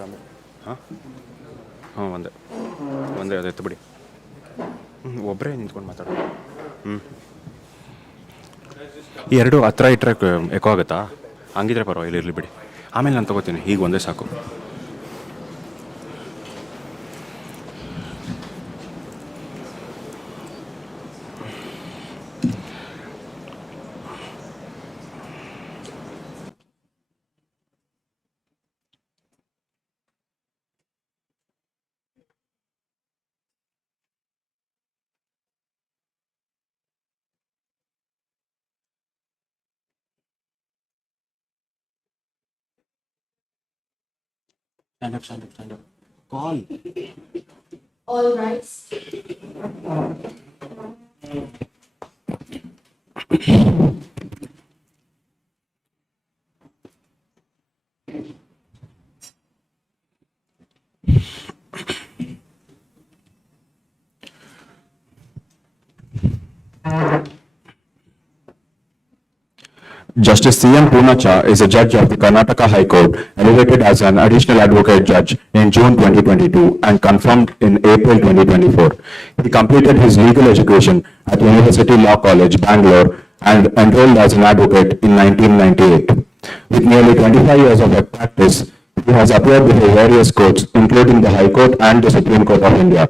ಹಾಂ ಹಾಂ ಒಂದೇ ಅದು ಎತ್ತು ಬಿಡಿ. ಒಬ್ಬರೇ ನಿಂತ್ಕೊಂಡು ಮಾತಾಡೋದು. ಈ ಎರಡು ಹತ್ರ ಇಟ್ಟರೆ ಎಕೋ ಆಗುತ್ತಾ? ಹಂಗಿದ್ರೆ ಪರವಾಗಿಲ್ಲ, ಇರಲಿ ಬಿಡಿ. ಆಮೇಲೆ ನಾನು ತೊಗೋತೀನಿ, ಈಗ ಒಂದೇ ಸಾಕು. Stand up. Call. All right. Justice C.M. Punacha is a judge of the Karnataka High Court, elevated as an additional advocate judge in June 2022 and confirmed in April 2024. He completed his legal education at University Law College, Bangalore, and enrolled as an advocate in 1998. With nearly 25 years of practice, he has appeared before various courts, including the High Court and the Supreme Court of India,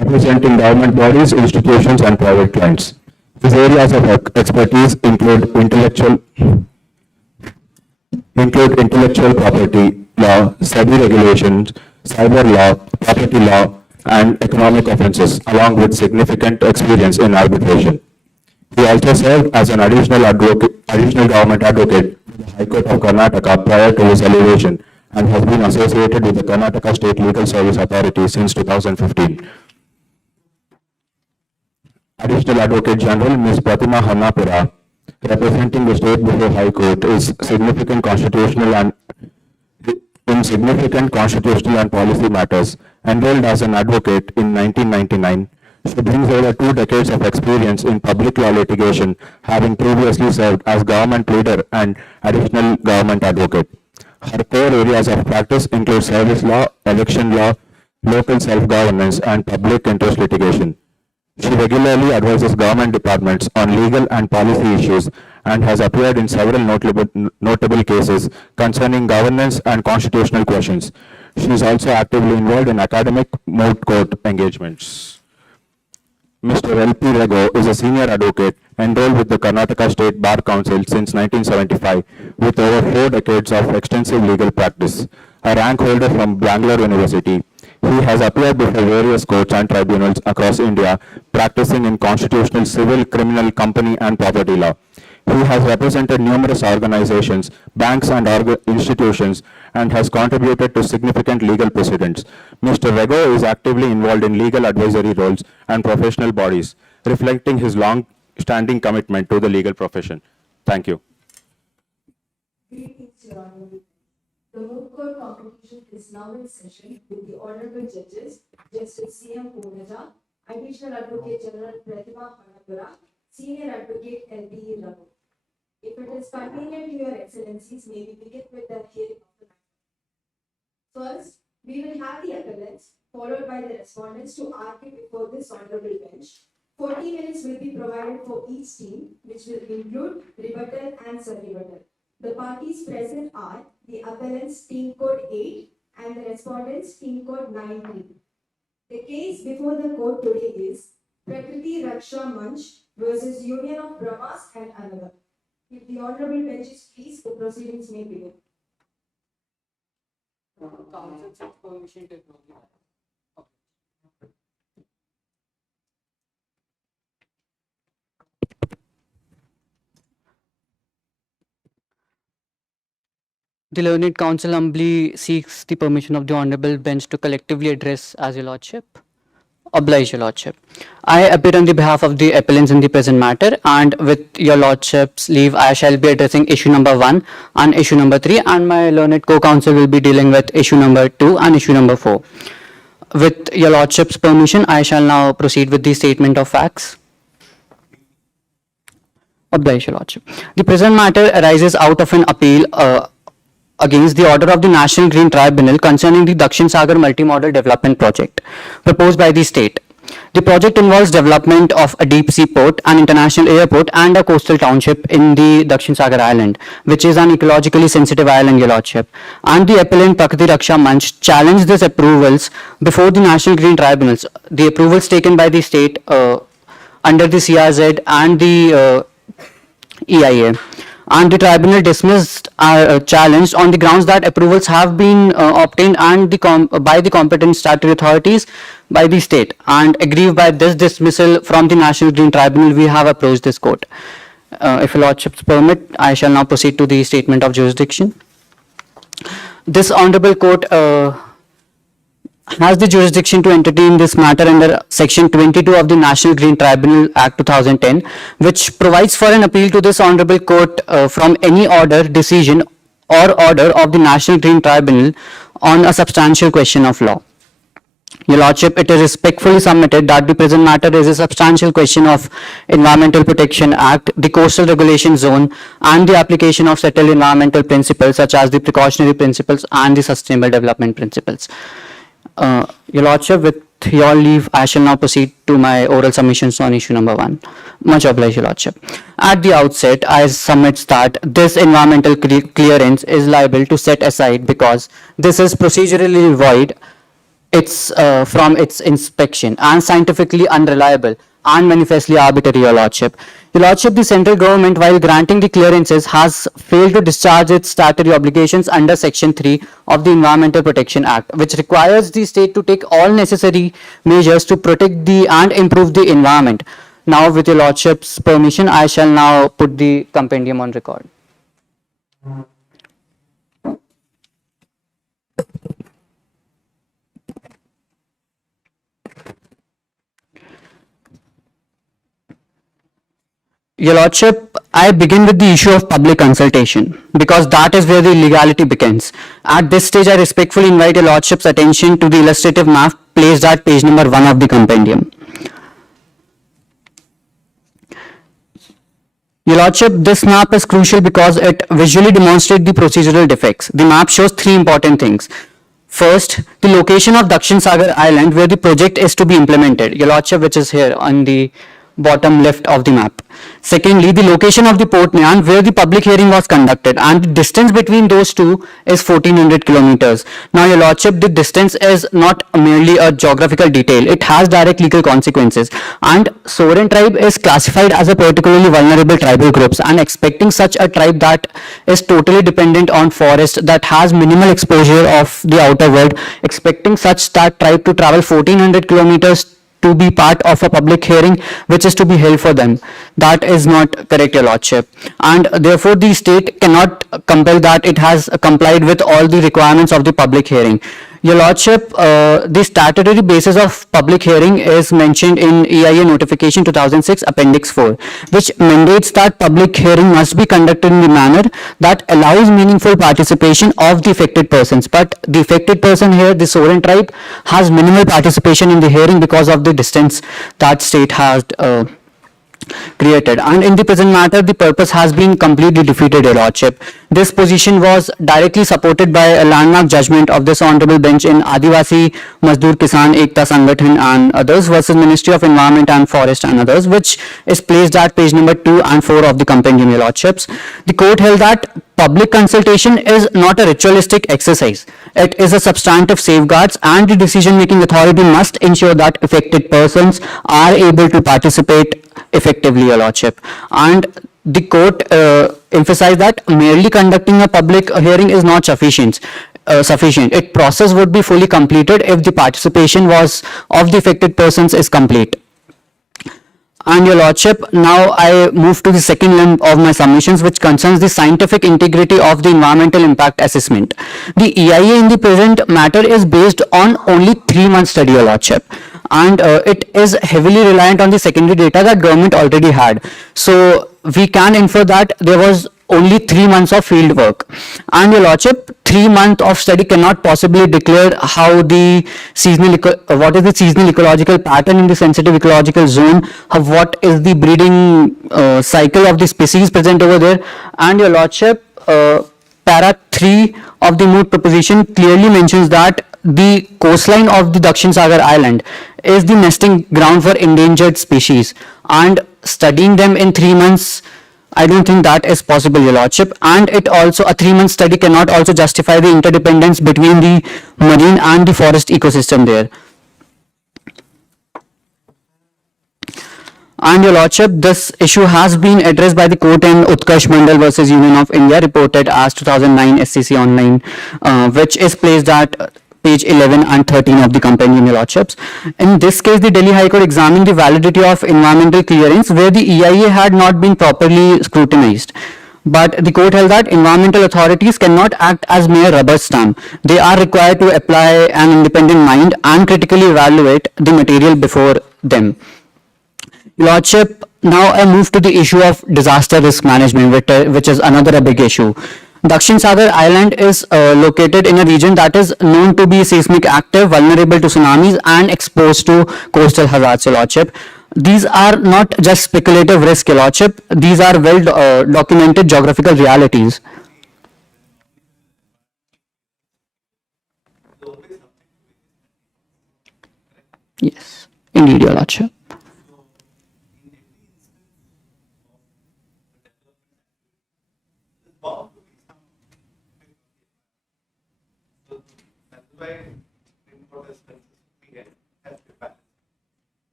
representing government bodies, institutions, and private clients. His areas of expertise include intellectual property law, SEBI regulations, cyber law, property law, and economic offences, along with significant experience in arbitration. He also served as an additional government advocate in the High Court of Karnataka prior to his elevation and has been associated with the Karnataka State Legal Service Authority since 2015. Additional Advocate General Ms. Pratima Hannapura, representing the state before High Court, is significant constitutional and policy matters. Enrolled as an advocate in 1999, she brings over 2 decades of experience in public law litigation, having previously served as government leader and additional government advocate. Her core areas of practice include service law, election law, local self-governance, and public interest litigation. She regularly advises government departments on legal and policy issues and has appeared in several notable cases concerning governance and constitutional questions. She is also actively involved in academic Moot court engagements. Mr. L.P. Rego is a senior advocate enrolled with the Karnataka State Bar Council since 1975 with over 4 decades of extensive legal practice. A rank holder from Bangalore University, he has appeared before various courts and tribunals across India, practicing in constitutional, civil, criminal, company, and property law. He has represented numerous organizations, banks, and institutions, and has contributed to significant legal precedents. Mr. Rego is actively involved in legal advisory roles and professional bodies, reflecting his long-standing commitment to the legal profession. Thank you. Greetings, Your Honor. The Moot court competition is now in session with the Honorable Judges, Justice C.M. Punacha, Additional Advocate General Pratima Hannapura, Senior Advocate L.P. Raghu. If it is convenient to Your Excellencies, may we begin with the hearing of the matter. First, we will have the appellants, followed by the respondents to argue before this honorable bench. 40 minutes will be provided for each team, which will include rebuttal and surrebuttal. The parties present are the appellants team code 8 and the respondents team code 93. The case before the court today is Prakriti Raksha Manch versus Union of Brahmas and another. If the honorable bench is pleased, the proceedings may begin. Council permission technology. The learned counsel humbly seeks the permission of the honorable bench to collectively address as your lordship. Oblige your lordship. I appear on the behalf of the appellants in the present matter, and with your lordship's leave, I shall be addressing issue number 1 and issue number 3, and my learned co-counsel will be dealing with issue number 2 and issue number 4. With your lordship's permission, I shall now proceed with the statement of facts. Oblige your lordship. The present matter arises out of an appeal against the order of the National Green Tribunal concerning the Dakshin Sagar Multimodal Development Project proposed by the state. The project involves development of a deep sea port, an international airport, and a coastal township in the Dakshin Sagar Island, which is an ecologically sensitive island, Your Lordship. And the appellant Prakriti Raksha Manch challenged these approvals before the National Green Tribunals. The approvals taken by the state under the CRZ and the EIA. And the tribunal dismissed challenged on the grounds that approvals have been obtained and by the competent statutory authorities by the state. And aggrieved by this dismissal from the National Green Tribunal, we have approached this court. If your lordships permit, I shall now proceed to the statement of jurisdiction. This honorable court has the jurisdiction to entertain this matter under Section 22 of the National Green Tribunal Act 2010, which provides for an appeal to this honorable court from any order, decision, or order of the National Green Tribunal on a substantial question of law. Your Lordship, it is respectfully submitted that the present matter is a substantial question of Environmental Protection Act, the Coastal Regulation Zone, and the application of settled environmental principles such as the precautionary principles and the sustainable development principles. Your Lordship, with your leave, I shall now proceed to my oral submissions on issue number 1. Much obliged, Your Lordship. At the outset, I submit that this environmental clearance is liable to set aside because this is procedurally void, from its inspection, and scientifically unreliable and manifestly arbitrary, Your Lordship. Your Lordship, the central government, while granting the clearances, has failed to discharge its statutory obligations under Section 3 of the Environmental Protection Act, which requires the state to take all necessary measures to protect and improve the environment. Now, with Your Lordship's permission, I shall now put the compendium on record. Your Lordship, I begin with the issue of public consultation because that is where the legality begins. At this stage, I respectfully invite Your Lordship's attention to the illustrative map placed at page number 1 of the compendium. Your Lordship, this map is crucial because it visually demonstrates the procedural defects. The map shows 3 important things. First, the location of Dakshin Sagar Island where the project is to be implemented, Your Lordship, which is here on the bottom left of the map. Secondly, the location of the Port Nyan where the public hearing was conducted, and the distance between those two is 1400 kilometers. Now, Your Lordship, the distance is not merely a geographical detail, it has direct legal consequences, and sovereign tribe is classified as a particularly vulnerable tribal groups, and expecting such a tribe that is totally dependent on forest, that has minimal exposure of the outer world, expecting such that tribe to travel 1400 kilometers to be part of a public hearing which is to be held for them. That is not correct, Your Lordship. And therefore, the state cannot compel that it has complied with all the requirements of the public hearing. Your Lordship, the statutory basis of public hearing is mentioned in EIA Notification 2006 Appendix 4, which mandates that public hearing must be conducted in a manner that allows meaningful participation of the affected persons. But the affected person here, the sovereign tribe, has minimal participation in the hearing because of the distance that state has created, and in the present matter the purpose has been completely defeated, Your Lordship. This position was directly supported by a landmark judgment of this honorable bench in Adivasi Mazdoor Kisan Ekta Sangathan and others versus Ministry of Environment and Forest and others, which is placed at page number 2 and 4 of the compendium, Your Lordships. The court held that public consultation is not a ritualistic exercise. It is a substantive safeguards, and the decision-making authority must ensure that affected persons are able to participate effectively, Your Lordship. And the court emphasized that merely conducting a public hearing is not sufficient. Its process would be fully completed if the participation of the affected persons is complete. And Your Lordship, now I move to the second limb of my submissions, which concerns the scientific integrity of the environmental impact assessment. The EIA in the present matter is based on only 3-month study, Your Lordship, and it is heavily reliant on the secondary data that government already had. So we can infer that there was only 3 months of field work. And Your Lordship, 3 months of study cannot possibly declare how the what is the seasonal ecological pattern in the sensitive ecological zone, what is the breeding cycle of the species present over there. And Your Lordship, para 3 of the Moot proposition clearly mentions that the coastline of the Dakshin Sagar Island is the nesting ground for endangered species, and studying them in 3 months, I don't think that is possible, Your Lordship. And it also, a 3-month study cannot also justify the interdependence between the marine and the forest ecosystem there. And Your Lordship, this issue has been addressed by the court in Utkarsh Mandal versus Union of India, reported as 2009 SCC Online, which is placed at page 11 and 13 of the compendium, Your Lordships. In this case, the Delhi High Court examined the validity of environmental clearance where the EIA had not been properly scrutinized. But the court held that environmental authorities cannot act as mere rubber stamp. They are required to apply an independent mind and critically evaluate the material before them. Lordship, now I move to the issue of disaster risk management, which is another big issue. Dakshin Sagar Island is located in a region that is known to be seismic active, vulnerable to tsunamis, and exposed to coastal hazards, Your Lordship. These are not just speculative risk, Your Lordship. These are well documented geographical realities. Yes, indeed, Your Lordship.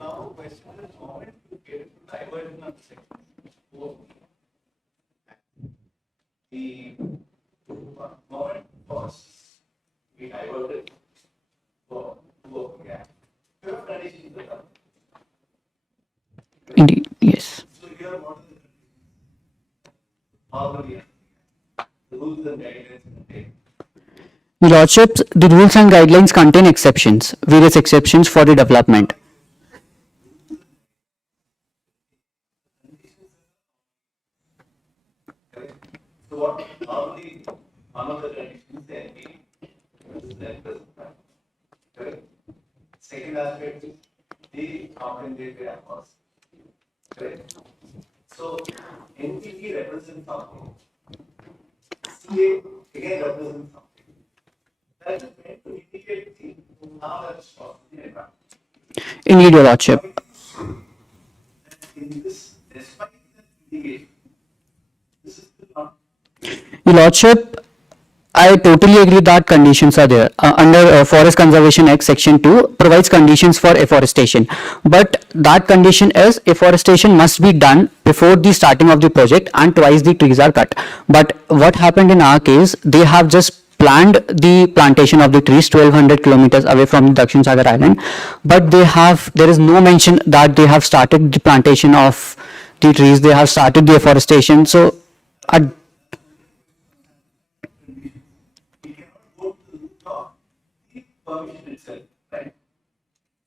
Now, question is how to get into diversion of section 4. The moment costs we diverted for work. You have conditions that are. Indeed, yes. So here, what is the normally the rules and guidelines contain? Your Lordships, the rules and guidelines contain exceptions, various exceptions for the development. So what normally one of the conditions then be correct. Second aspect is the compensatory cost. Correct. So NPT represents something. CA again represents something. That is meant to indicate the now that's cost in the environment. Indeed, Your Lordship. In this, despite the litigation, this is still not. Your Lordship, I totally agree that conditions are there. Under Forest Conservation Act, Section 2 provides conditions for afforestation. But that condition is afforestation must be done before the starting of the project and twice the trees are cut. But what happened in our case, they have just planned the plantation of the trees 1200 kilometers away from the Dakshin Sagar Island. But there is no mention that they have started the plantation of the trees, they have started the afforestation. So, Permission itself, right?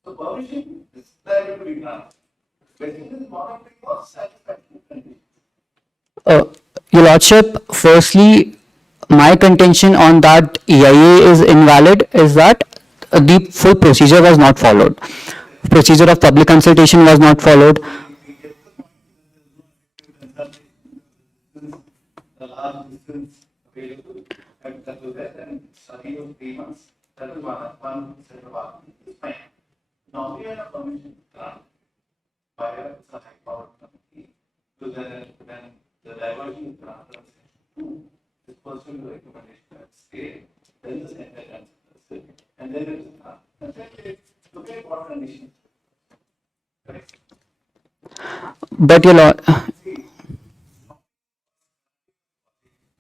So permission is liable to be granted. Within the monitoring or satisfaction condition. Your Lordship, firstly, my contention on that EIA is invalid is that the full procedure was not followed. Procedure of public consultation was not followed. The large distance available, and that was there, and study of 3 months. That is one set of arguments. It's fine. Now we have a permission granted by a high power company to then when the diversion is granted on section 2 is pursuant to the recommendation at state, then the center considers it, and then it is granted. And then they look at what conditions. Correct. But Your Lord,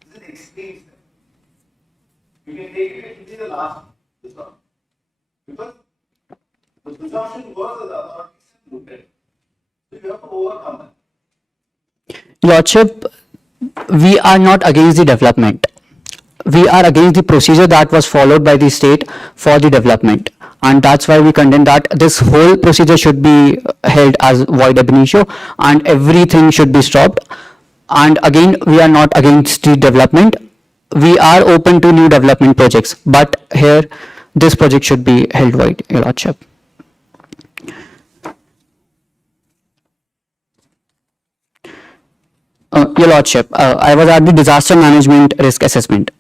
This is an extreme step. You can take it to the last. Because the presumption was that the authorities have looked at it. So you have to overcome that. Lordship, we are not against the development. We are against the procedure that was followed by the state for the development. And that's why we condemn that this whole procedure should be held as void ab initio and everything should be stopped. And again, we are not against the development. We are open to new development projects. But here, this project should be held void, Your Lordship. Your Your Lordship, I was at the disaster management risk assessment.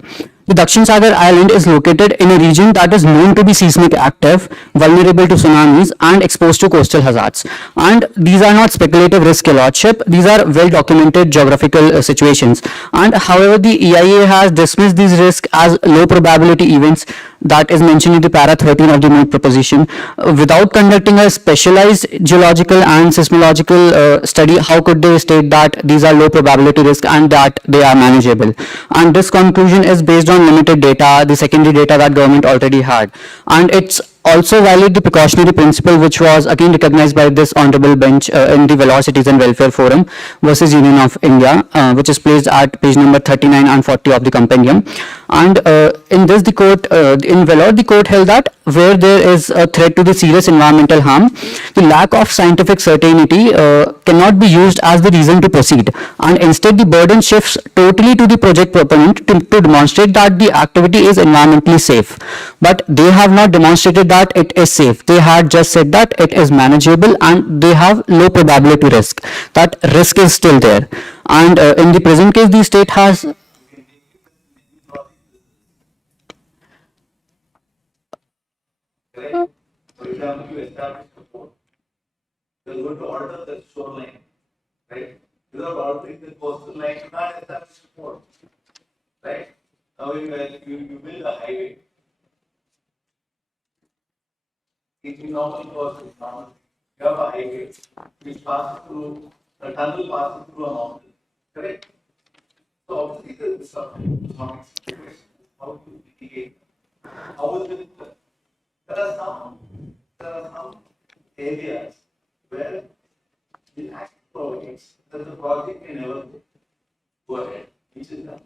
The Dakshin Sagar Island is located in a region that is known to be seismic active, vulnerable to tsunamis and exposed to coastal hazards. And these are not speculative risk, Your Lordship. These are well documented geographical situations. And however, the EIA has dismissed these risks as low probability events that is mentioned in the para 13 of the Moot proposition. Without conducting a specialized geological and seismological study, how could they state that these are low probability risk and that they are manageable? And this conclusion is based on limited data, the secondary data that government already had. And it's also violate the precautionary principle which was again recognized by this honorable bench in the Vellore Citizen Welfare Forum versus Union of India, which is placed at page number 39 and 40 of the compendium. And in this the court, in Vellore, the court held that where there is a threat to the serious environmental harm, the lack of scientific certainty cannot be used as the reason to proceed, and instead the burden shifts totally to the project proponent to demonstrate that the activity is environmentally safe. But they have not demonstrated that it is safe. They had just said that it is manageable and they have low probability risk. That risk is still there. And in the present case, the state has Correct? For example, you establish a port, you're going to alter the shoreline, right? Without altering the coastal line, you can't establish a port, right? Now you build a highway. It will normally cost is normal. You have a highway which passes through, a tunnel passes through a mountain, correct? So obviously there is some situation. How to mitigate? How is it? There are some areas where the act provides that the project may never go ahead, which is that.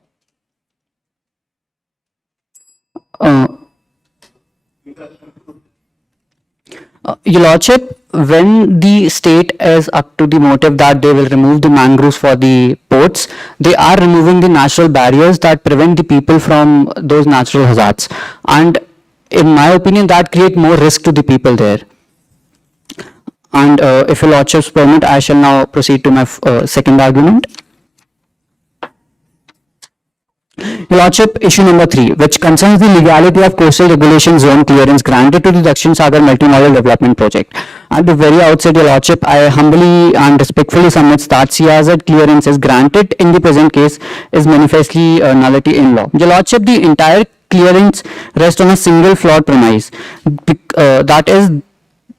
Your Lordship, when the state is up to the motive that they will remove the mangroves for the ports, they are removing the natural barriers that prevent the people from those natural hazards. And in my opinion, that create more risk to the people there. And if Your Lordship's permit, I shall now proceed to my second argument. Your Lordship, issue number 3, which concerns the legality of coastal regulation zone clearance granted to the Dakshin Sagar multimodal development project. At the very outset, Your Lordship, I humbly and respectfully submit that CRZ clearance is granted in the present case is manifestly nullity in law. Your Lordship, the entire clearance rests on a single flawed premise. That is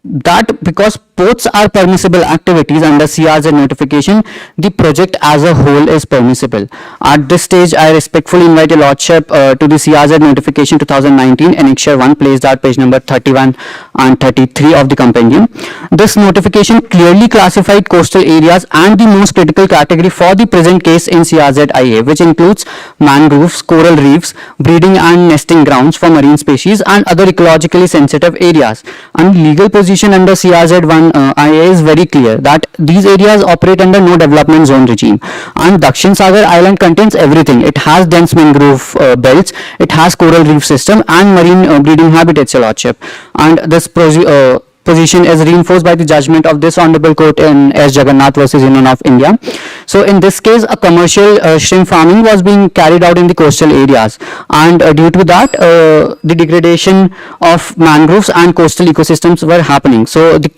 that because ports are permissible activities under CRZ notification, the project as a whole is permissible. At this stage, I respectfully invite Your Lordship to the CRZ notification 2019 annexure 1 placed at page number 31 and 33 of the compendium. This notification clearly classified coastal areas and the most critical category for the present case in CRZ IA, which includes mangroves, coral reefs, breeding and nesting grounds for marine species and other ecologically sensitive areas. And legal position under CRZ1 IA is very clear that these areas operate under no development zone regime, and Dakshin Sagar Island contains everything. It has dense mangrove belts, it has coral reef system and marine breeding habitats, Your Lordship. And this position is reinforced by the judgment of this honorable court in S. Jagannath versus Union of India. So in this case, a commercial shrimp farming was being carried out in the coastal areas, and due to that, the degradation of mangroves and coastal ecosystems were happening. So the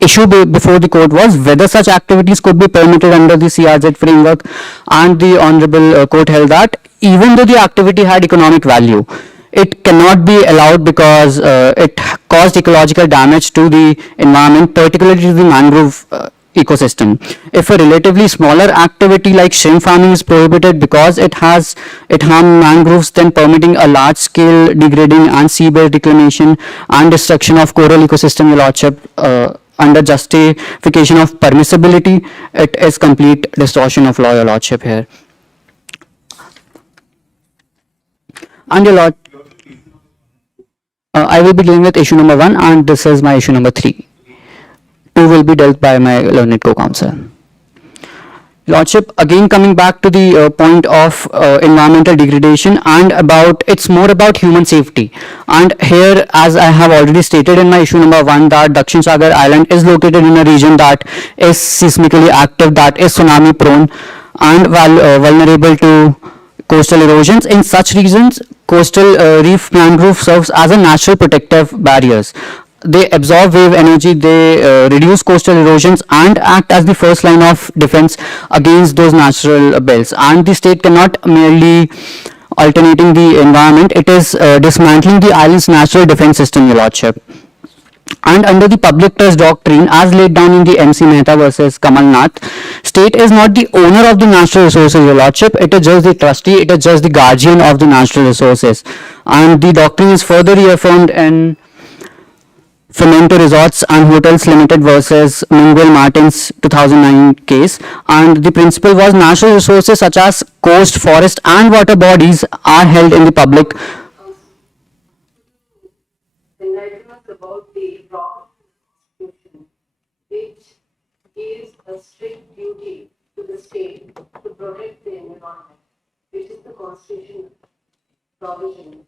issue before the court was whether such activities could be permitted under the CRZ framework, and the honorable court held that even though the activity had economic value, it cannot be allowed because it caused ecological damage to the environment, particularly to the mangrove ecosystem. If a relatively smaller activity like shrimp farming is prohibited because it harms mangroves, then permitting a large scale degrading and seabed reclamation and destruction of coral ecosystem, Your Lordship, under justification of permissibility, it is complete distortion of law, Your Lordship, here. And Your Lord, I will be dealing with issue number 1, and this is my issue number 3. 2 will be dealt by my learned co-counsel. Lordship, again coming back to the point of environmental degradation, and it's more about human safety. And here, as I have already stated in my issue number 1, that Dakshin Sagar Island is located in a region that is seismically active, that is tsunami prone, and vulnerable to coastal erosions. In such regions, coastal reef mangrove serves as a natural protective barriers. They absorb wave energy, they reduce coastal erosions and act as the first line of defense against those natural belts. And the state cannot merely alternating the environment, it is dismantling the island's natural defense system, Your Lordship. And under the public trust doctrine as laid down in the MC Mehta versus Kamal Nath, state is not the owner of the natural resources, Your Lordship, it is just the trustee, it is just the guardian of the natural resources. And the doctrine is further reaffirmed in Femento Resorts and Hotels Limited versus Munguel Martins 2009 case, and the principle was natural resources such as coast, forest and water bodies are held in the public. Enlighten us about the proper constitution, which gives a strict duty to the state to protect the environment, which is the constitution provision.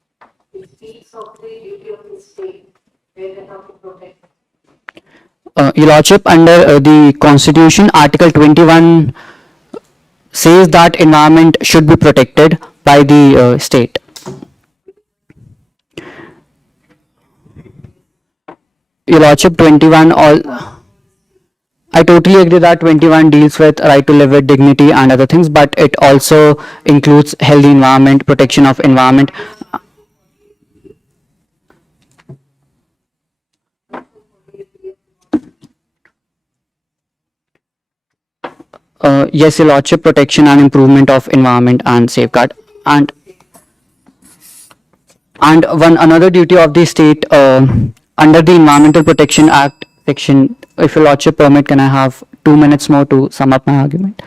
It speaks of the duty of the state where they have to protect. Your Lordship, under the Constitution, Article 21 says that environment should be protected by the state. Your Lordship, 21 all. I totally agree that 21 deals with right to live with dignity and other things, but it also includes healthy environment, protection of environment. Yes, Your Lordship, protection and improvement of environment and safeguard. And one another duty of the state under the Environmental Protection Act section, if Your Lordship permit, can I have 2 minutes more to sum up my argument?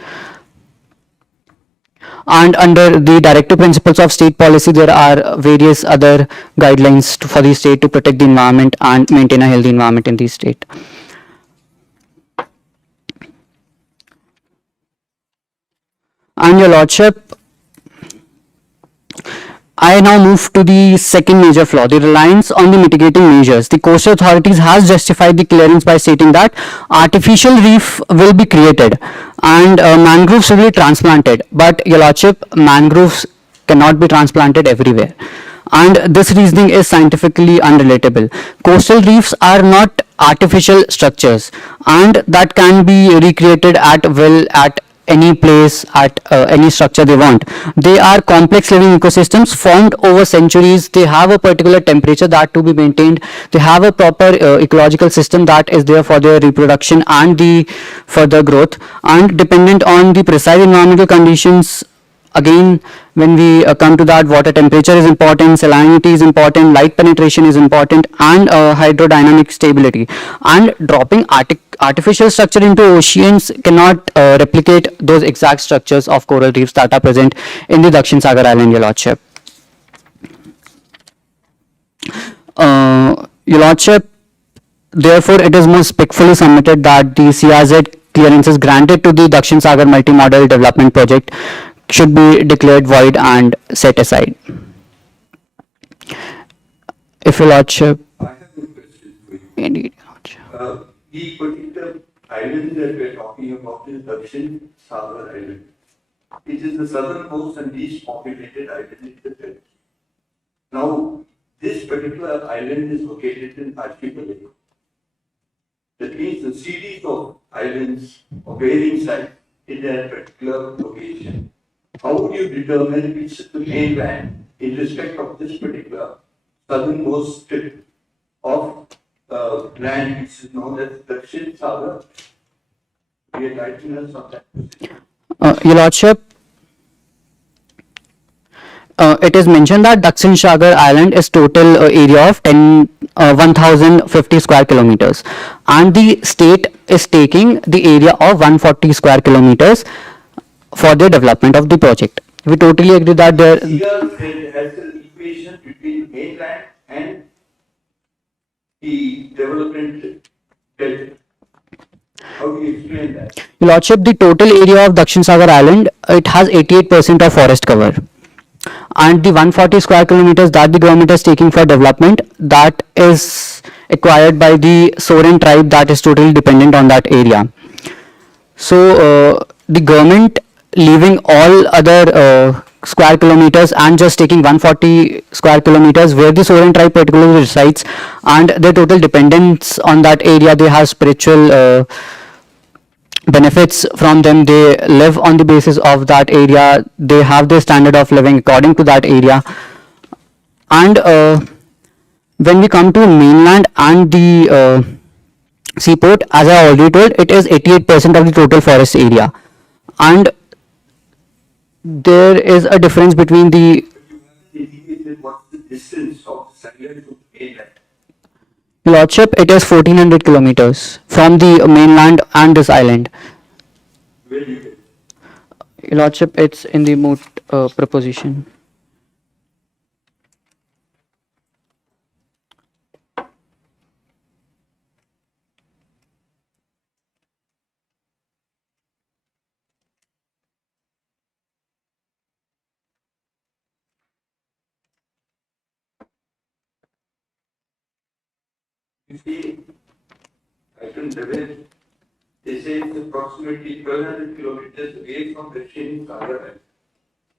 And under the directive principles of state policy, there are various other guidelines for the state to protect the environment and maintain a healthy environment in the state. And Your Lordship, I now move to the second major flaw, the reliance on the mitigating measures. The coastal authorities has justified the clearance by stating that artificial reef will be created and mangroves will be transplanted. But Your Lordship, mangroves cannot be transplanted everywhere. And this reasoning is scientifically unrelatable. Coastal reefs are not artificial structures and that can be recreated at will at any place, at any structure they want. They are complex living ecosystems formed over centuries. They have a particular temperature that to be maintained. They have a proper ecological system that is there for their reproduction and the further growth, and dependent on the precise environmental conditions. Again, when we come to that, water temperature is important, salinity is important, light penetration is important, and hydrodynamic stability. And dropping artificial structure into oceans cannot replicate those exact structures of coral reefs that are present in the Dakshin Sagar Island, Your Lordship. Your Lordship, therefore, it is most respectfully submitted that the CRZ clearances granted to the Dakshin Sagar Multi-Model Development Project should be declared void and set aside. If Your Lordship. I have a question for you. Indeed, Your Lordship. The particular island that we are talking about is Dakshin Sagar Island. It is the southernmost and least populated island in the country. Now, this particular island is located in archipelago. That means the series of islands of varying size in a particular location. How would you determine which is the mainland in respect of this particular southernmost strip of land which is known as Dakshin Sagar? We are writing us on that. Your Lordship, it is mentioned that Dakshin Sagar Island is total area of 1050 square kilometers, and the state is taking the area of 140 square kilometers for the development of the project. We totally agree that there. Here has an equation between mainland and the development belt. How do you explain that? Your Lordship, the total area of Dakshin Sagar Island, it has 88% of forest cover. And the 140 square kilometers that the government is taking for development, that is acquired by the Soren tribe that is totally dependent on that area. So the government leaving all other square kilometers and just taking 140 square kilometers where the Sovereign tribe particularly resides, and their total dependence on that area. They have spiritual benefits from them. They live on the basis of that area. They have their standard of living according to that area. And when we come to mainland and the seaport, as I already told, it is 88% of the total forest area. And there is a difference between the Indicated what's the distance of the satellite to the mainland. Lordship. It is 1400 kilometers from the mainland and this island. Where you get? Your Lordship, it's in the Moot proposition. You see, I can reveal, they say it's approximately 1200 kilometers away from the Shin Sagar,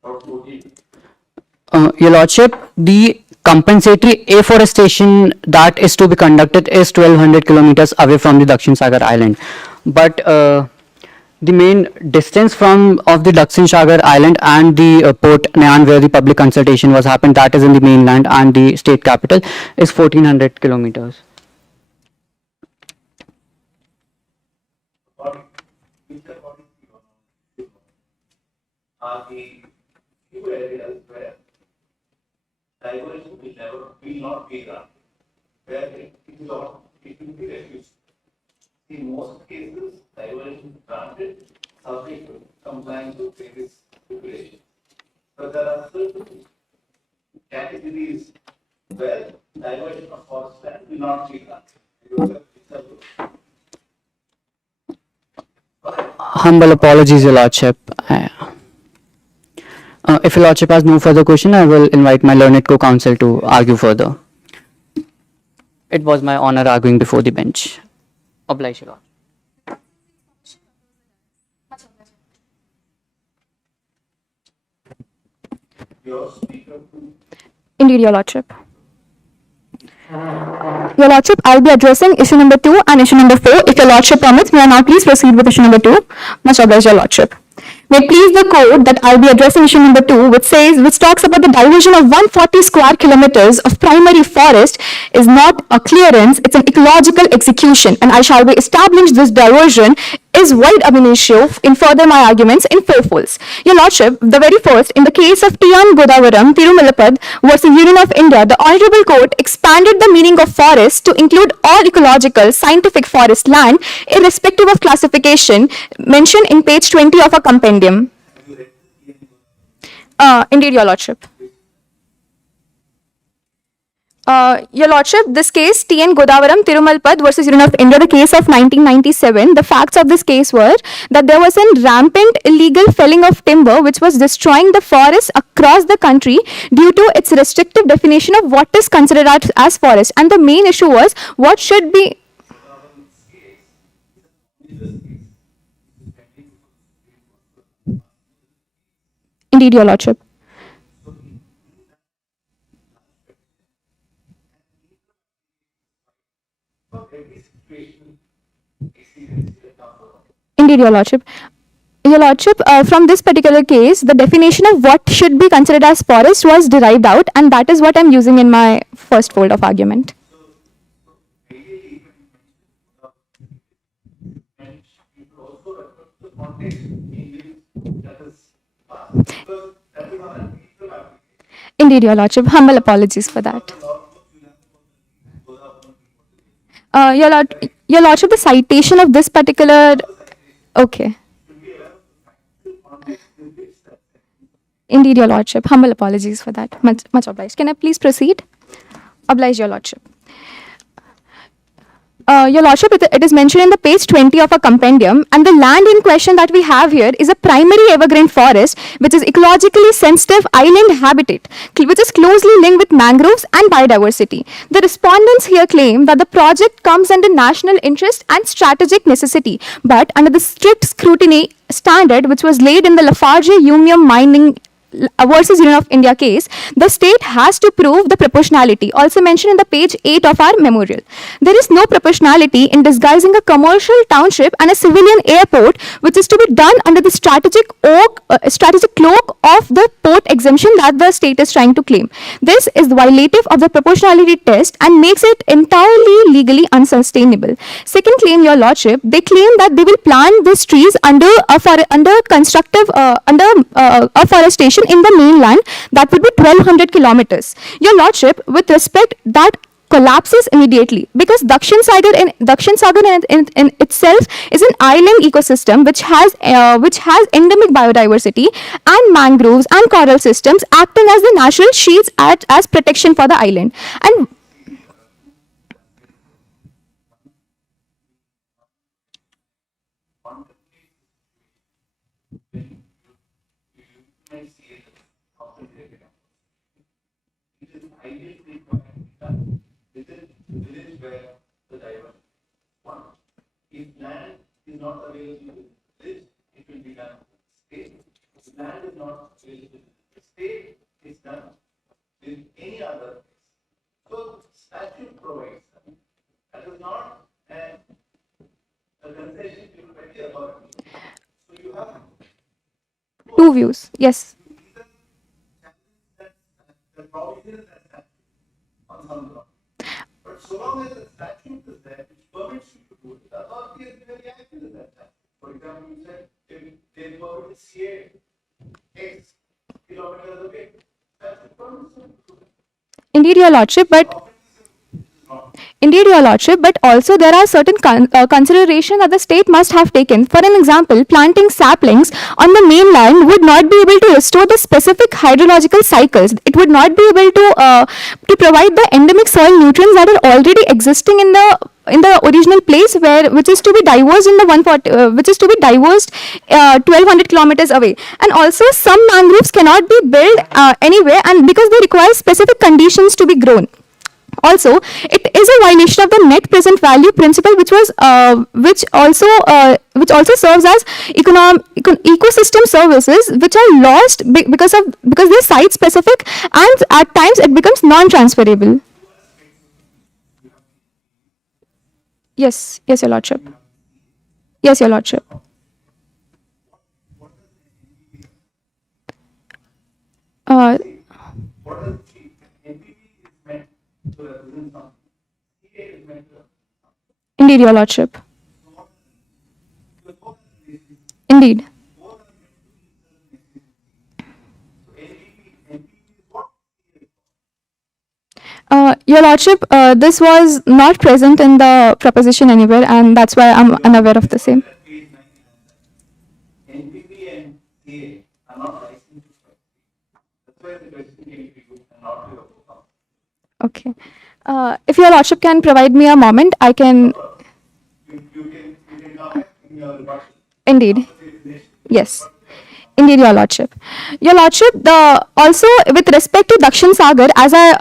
or 14. Your Lordship, the compensatory afforestation that is to be conducted is 1200 kilometers away from the Dakshin Sagar island. But the main distance from of the Dakshin Sagar island and the port Nayan, where the public consultation was happened, that is in the mainland, and the state capital is 1400 kilometers. According to your knowledge, are the few areas where diversion will not be done, where it will be refused. In most cases, diversion is granted subject to compliance with various regulations. But there are certain categories where diversion of forest land will not be granted. Humble apologies, Your Lordship. If Your Lordship has no further question, I will invite my learned co-counsel to argue further. It was my honor arguing before the bench. Oblige, Your Lord. Your speaker Indeed, Your Lordship. Your Lordship, I'll be addressing issue number 2 and issue number 4. If Your Lordship permits, may I now please proceed with issue number 2? Much obliged, Your Lordship. May it please the court that I'll be addressing issue number 2, which talks about the diversion of 140 square kilometers of primary forest is not a clearance, it's an ecological execution, and I shall be establishing this diversion is void ab initio in further my arguments in four folds. Your Lordship, the very first, in the case of T.N. Godavaram, Tirumalapad versus Union of India, the Honorable Court expanded the meaning of forest to include all ecological, scientific forest land, irrespective of classification, mentioned in page 20 of a compendium. Indeed, Your Lordship. Your Lordship, this case, T.N. Godavaram, Tirumalpad versus Union of India, the case of 1997, the facts of this case were that there was a rampant illegal felling of timber which was destroying the forests across the country due to its restrictive definition of what is considered as forest. And the main issue was what should be... Indeed, Your Lordship. Indeed, Your Lordship. Your Lordship, from this particular case, the definition of what should be considered as forest was derived out, and that is what I'm using in my first fold of argument. Indeed, Your Lordship. Humble apologies for that. Your Lordship, the citation of this particular... Okay. Indeed, Your Lordship. Humble apologies for that. Much obliged. Can I please proceed? Oblige, Your Lordship. Your Lordship, it is mentioned in the page 20 of a compendium, and the land in question that we have here is a primary evergreen forest, which is ecologically sensitive island habitat, which is closely linked with mangroves and biodiversity. The respondents here claim that the project comes under national interest and strategic necessity, but under the strict scrutiny standard which was laid in the Lafarge-Umium mining versus Union of India case, the state has to prove the proportionality, also mentioned in the page 8 of our memorial. There is no proportionality in disguising a commercial township and a civilian airport, which is to be done under the strategic cloak of the port exemption that the state is trying to claim. This is violative of the proportionality test and makes it entirely legally unsustainable. Second claim, Your Lordship, they claim that they will plant these trees under afforestation in the mainland that would be 1200 kilometers. Your Lordship, with respect, that collapses immediately because Dakshin Sagar in itself is an island ecosystem which has endemic biodiversity and mangroves and coral systems acting as the natural shields as protection for the island. And Village where the diversion. One, if land is not available to the village, it will be done with state. If land is not available to the state, it's done with any other place. So statute provides that is not a concession given by the authority. So you have two views, yes. either the provision that on some ground. But so long as the statute is there, which permits you to do it, the authority is very active in that time. For example, you said they permit CA X kilometers away. Statute permits them to do that. Indeed, Your Lordship, but also there are certain considerations that the state must have taken. For an example, planting saplings on the mainland would not be able to restore the specific hydrological cycles. It would not be able to provide the endemic soil nutrients that are already existing in the original place, which is to be diversed in the 1200 kilometers away. And also some mangroves cannot be built anywhere, and because they require specific conditions to be grown. Also, it is a violation of the net present value principle, which also serves as ecosystem services, which are lost because they're site specific, and at times it becomes non-transferable. Yes, Your Lordship. Yes, Your Lordship. What is NPV is meant to represent something. CA is meant to represent something. Indeed, Your Lordship. Indeed. Your Lordship, this was not present in the proposition anywhere, and that's why I'm unaware of the same. NPV and CA are not licensed to fight. That's why the question came to you and not to your proposal. Okay. If Your Lordship can provide me a moment, I can. You can come back in your rebuttal. Indeed. Yes. Indeed, Your Lordship. Your Lordship, also with respect to Dakshin Sagar, as I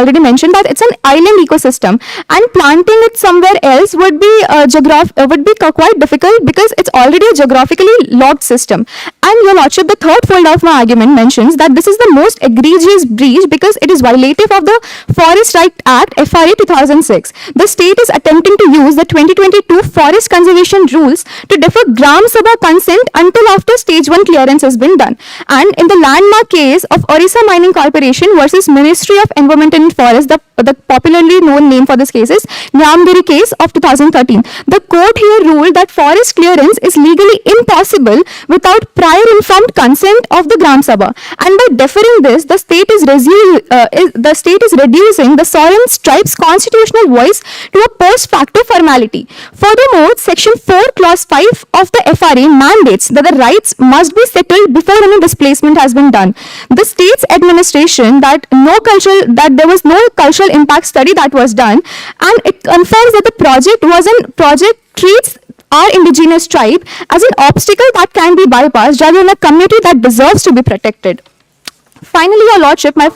already mentioned, that it's an island ecosystem, and planting it somewhere else would be quite difficult because it's already a geographically locked system. And Your Lordship, the third fold of my argument mentions that this is the most egregious breach because it is violative of the Forest Right Act FRA 2006. The state is attempting to use the 2022 Forest Conservation Rules to defer Gram Sabha consent until after stage 1 clearance has been done. And in the landmark case of Orissa Mining Corporation versus Ministry of Environment and Forest, the popularly known name for this case is Nyamgiri case of 2013. The court here ruled that forest clearance is legally impossible without prior informed consent of the Gram Sabha. And by deferring this, the state is reducing the sovereign tribe's constitutional voice to a post facto formality. Furthermore, Section 4, Clause 5 of the FRA mandates that the rights must must be settled before any displacement has been done. The state's administration that there was no cultural impact study that was done, and it confirms that the project treats our indigenous tribe as an obstacle that can be bypassed rather than a community that deserves to be protected. Finally, Your Lordship, uh,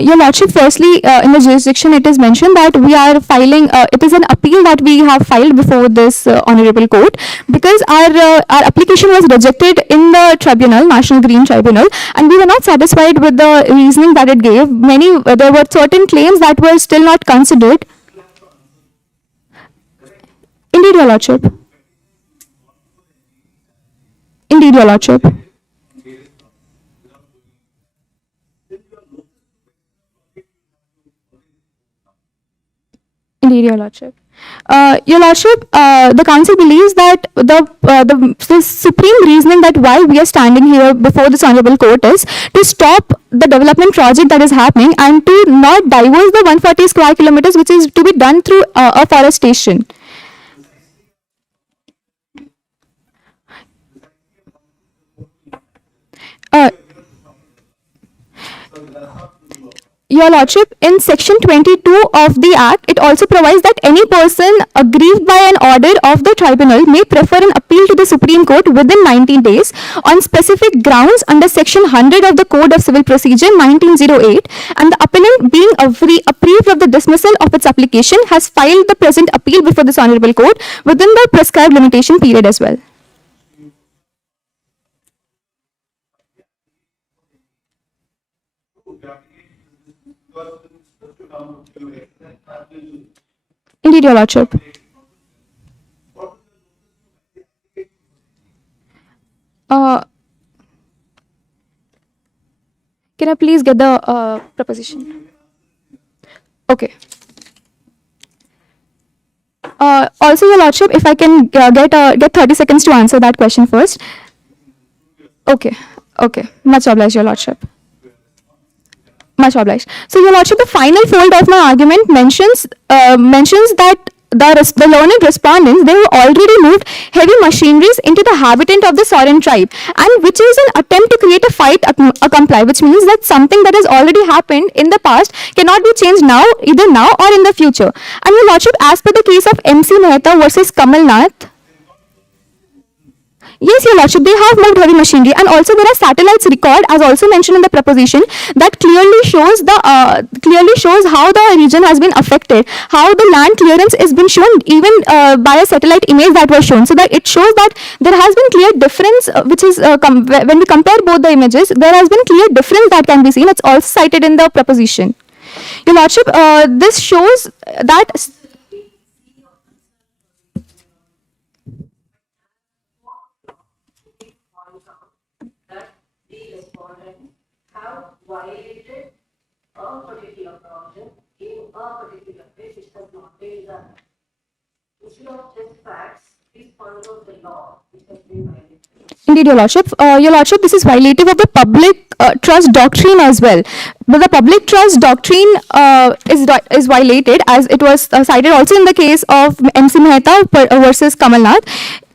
Your Lordship, firstly, in the jurisdiction, it is mentioned that we are filing, it is an appeal that we have filed before this Honorable Court, because our application was rejected in the tribunal, National Green Tribunal, and we were not satisfied with the reasoning that it gave. There were certain claims that were still not considered. Indeed, Your Lordship. Indeed, Your Lordship. Indeed, Your Lordship. Your Lordship, the Council believes that the supreme reasoning that why we are standing here before this Honorable Court is to stop the development project that is happening and to not diverse the 140 square kilometers, which is to be done through afforestation. Uh, Your Lordship, in Section 22 of the Act, it also provides that any person aggrieved by an order of the tribunal may prefer an appeal to the Supreme Court within 19 days on specific grounds under Section 100 of the Code of Civil Procedure 1908, and the appellant, being aggrieved of the dismissal of its application, has filed the present appeal before this Honorable Court within the prescribed limitation period as well. Indeed, Your Lordship. Can I please get the proposition? Okay. Also, Your Lordship, if I can get 30 seconds to answer that question first. Okay. Much obliged, Your Lordship. Much obliged. So, Your Lordship, the final fold of my argument mentions that the learned respondents, they have already moved heavy machineries into the habitant of the Sovereign tribe, and which is an attempt to create a fight comply, which means that something that has already happened in the past cannot be changed now, either now or in the future. And Your Lordship, as per the case of MC Mehta versus Kamal Nath, yes, Your Lordship, they have moved heavy machinery, and also there are satellites record, as also mentioned in the proposition, that clearly shows how the region has been affected, how the land clearance has been shown even by a satellite image that was shown, so that it shows that there has been clear difference, which is when we compare both the images, there has been clear difference that can be seen. It's also cited in the proposition. Your Lordship, this shows that. Violated a particular project in a particular way which has not been done. Instead of just facts, please follow the law which has been violated. Indeed, Your Lordship. Your Lordship, this is violative of the public trust doctrine as well. But the public trust doctrine is violated, as it was cited also in the case of MC Mehta versus Kamal Nath.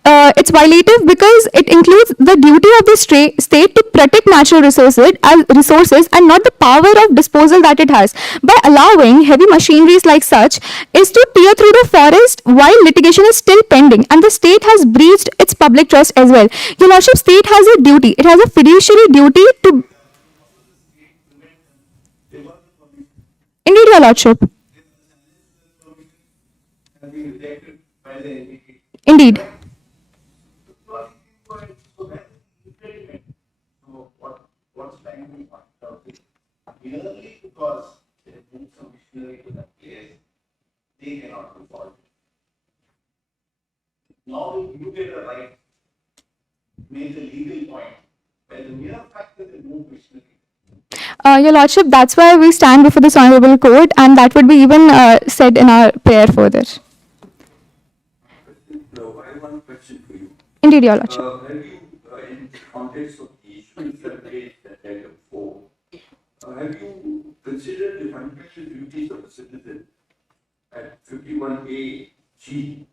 It's violative because it includes the duty of the state to protect natural resources and not the power of disposal that it has. By allowing heavy machineries like such is to tear through the forest while litigation is still pending, and the state has breached its public trust as well. Your Lordship, state has a duty. It has a fiduciary duty to. Indeed, Your Lordship. Indeed. Merely because they move some machinery to that place, they cannot be faulted. Now you get a right, make a legal point, by the mere fact that they move machinery. Your Lordship, that's why we stand before this Honorable Court, and that would be even said in our prayer further. No, I have one question for you. Indeed, Your Lordship. Have you, in the context of the issue separate that item 4. Have you considered the fundamental duties of a citizen at 51A G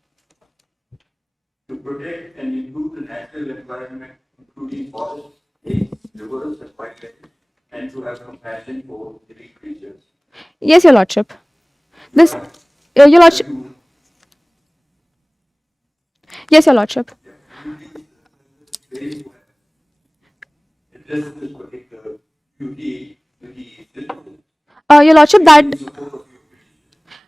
to protect and improve the natural environment, including forests, lakes, rivers, and wildlife, and to have compassion for living creatures? Yes, Your Lordship. This, Your Lordship. Yes, Your Lordship. Address this particular duty to the citizen Your Lordship, that. in support of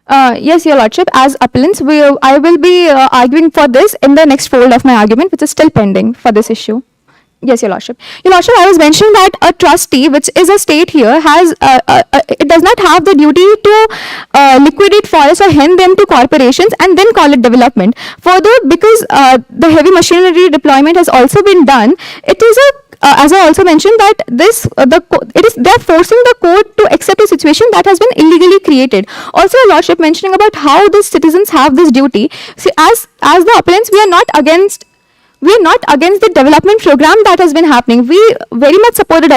your Yes, Your Lordship, as appellants, I will be arguing for this in the next fold of my argument, which is still pending for this issue. Yes, Your Lordship. Your Lordship, I was mentioning that a trustee, which is a state here, has it does not have the duty to liquidate forests or hand them to corporations and then call it development. Further, because the heavy machinery deployment has also been done, it is a as I also mentioned that they are forcing the court to accept a situation that has been illegally created. Also, Your Lordship mentioning about how the citizens have this duty. See, as the appellants, we are not against the development program that has been happening. We very much support the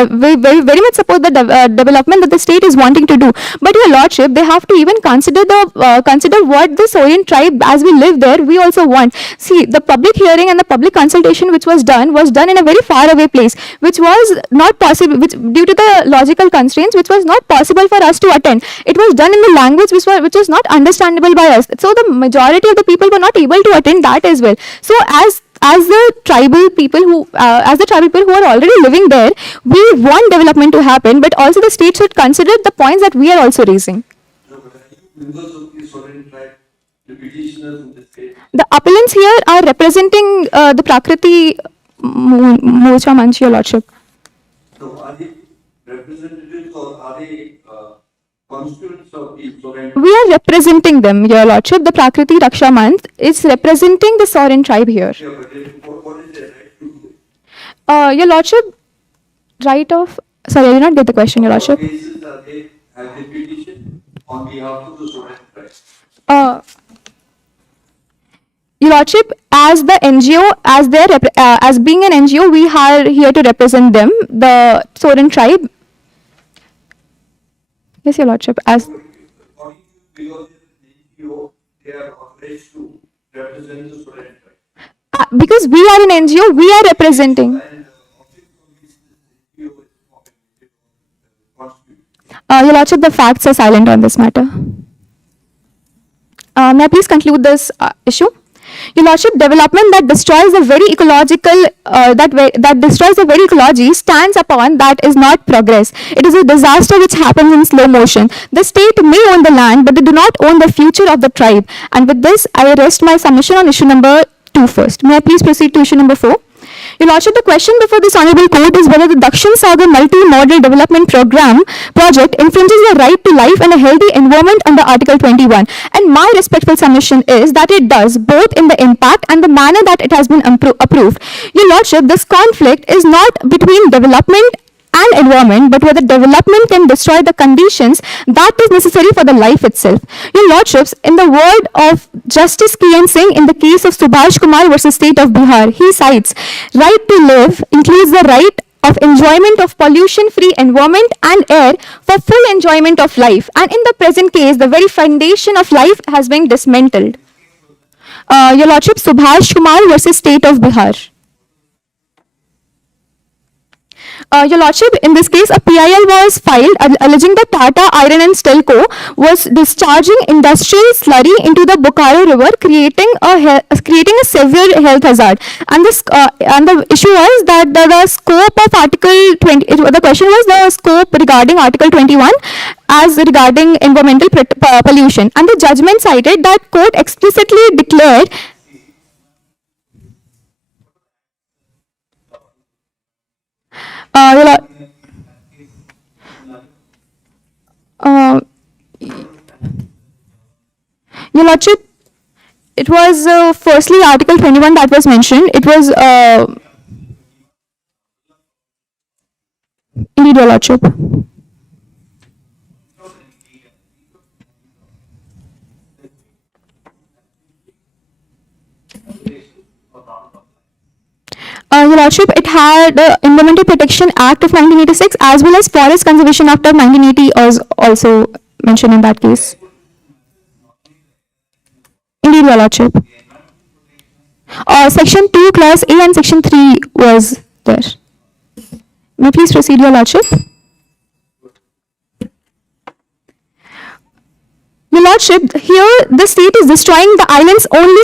development that the state is wanting to do. But Your Lordship, they have to even consider what the Saurian tribe, as we live there, we also want. See, the public hearing and the public consultation which was done in a very far away place, which was not possible, which due to the logical constraints, which was not possible for us to attend. It was done in the language which was not understandable by us. So the majority of the people were not able to attend that as well. So as the tribal people who are already living there, we want development to happen, but also the state should consider the points that we are also raising. No, but are you members of the Saurian tribe, the petitioners in this case? The appellants here are representing the Prakriti Mocha Manch, Your Lordship. So are they representatives or are they constituents of the Saurian? We are representing them, Your Lordship. The Prakriti Raksha Manch is representing the Saurian tribe here. Yeah, but what is their right to do? Your Lordship, right of... Sorry, I did not get the question, Your Lordship. What cases have they petitioned on behalf of the Saurian tribe? Your Lordship, as the NGO, as being an NGO, we are here to represent them, the Saurian tribe. Yes, Your Lordship, as... According to because the NGO, they are authorized to represent the Saurian tribe. because we are an NGO, we are representing. And object of this NGO is constituted. Your Lordship, the facts are silent on this matter. May I please conclude this issue? Your Lordship, development that destroys the very that destroys the very ecology stands upon that is not progress. It is a disaster which happens in slow motion. The state may own the land, but they do not own the future of the tribe. And with this, I rest my submission on issue number 2 first. May I please proceed to issue number 4? Your Lordship, the question before this Honourable Court is whether the Dakshin Sagar Multi-Modal Development project infringes the right to life and a healthy environment under Article 21. And my respectful submission is that it does, both in the impact and the manner that it has been approved. Your Lordship, this conflict is not between development and environment, but whether development can destroy the conditions that is necessary for the life itself. Your Lordships, in the word of Justice Kian Singh in the case of Subhash Kumar versus State of Bihar, he cites, right to live includes the right of enjoyment of pollution-free environment and air for full enjoyment of life. And in the present case, the very foundation of life has been dismantled. Your Lordship, Subhash Kumar versus State of Bihar. Your Lordship, in this case, a PIL was filed alleging that Tata Iron and Steel Co. was discharging industrial slurry into the Bokaro River, creating a severe health hazard. And the issue was that the scope of Article 20. The question was the scope regarding Article 21 as regarding environmental pollution. And the judgment cited that court explicitly declared. Your Lordship, it was firstly Article 21 that was mentioned. It was indeed, Your Lordship. Your Lordship, it had Environmental Protection Act of 1986 as well as Forest Conservation Act of 1980 was also mentioned in that case. Indeed, Your Lordship. Section 2, Clause A and Section 3 was there. May I please proceed, Your Lordship? Your Lordship, here the state is destroying the island's only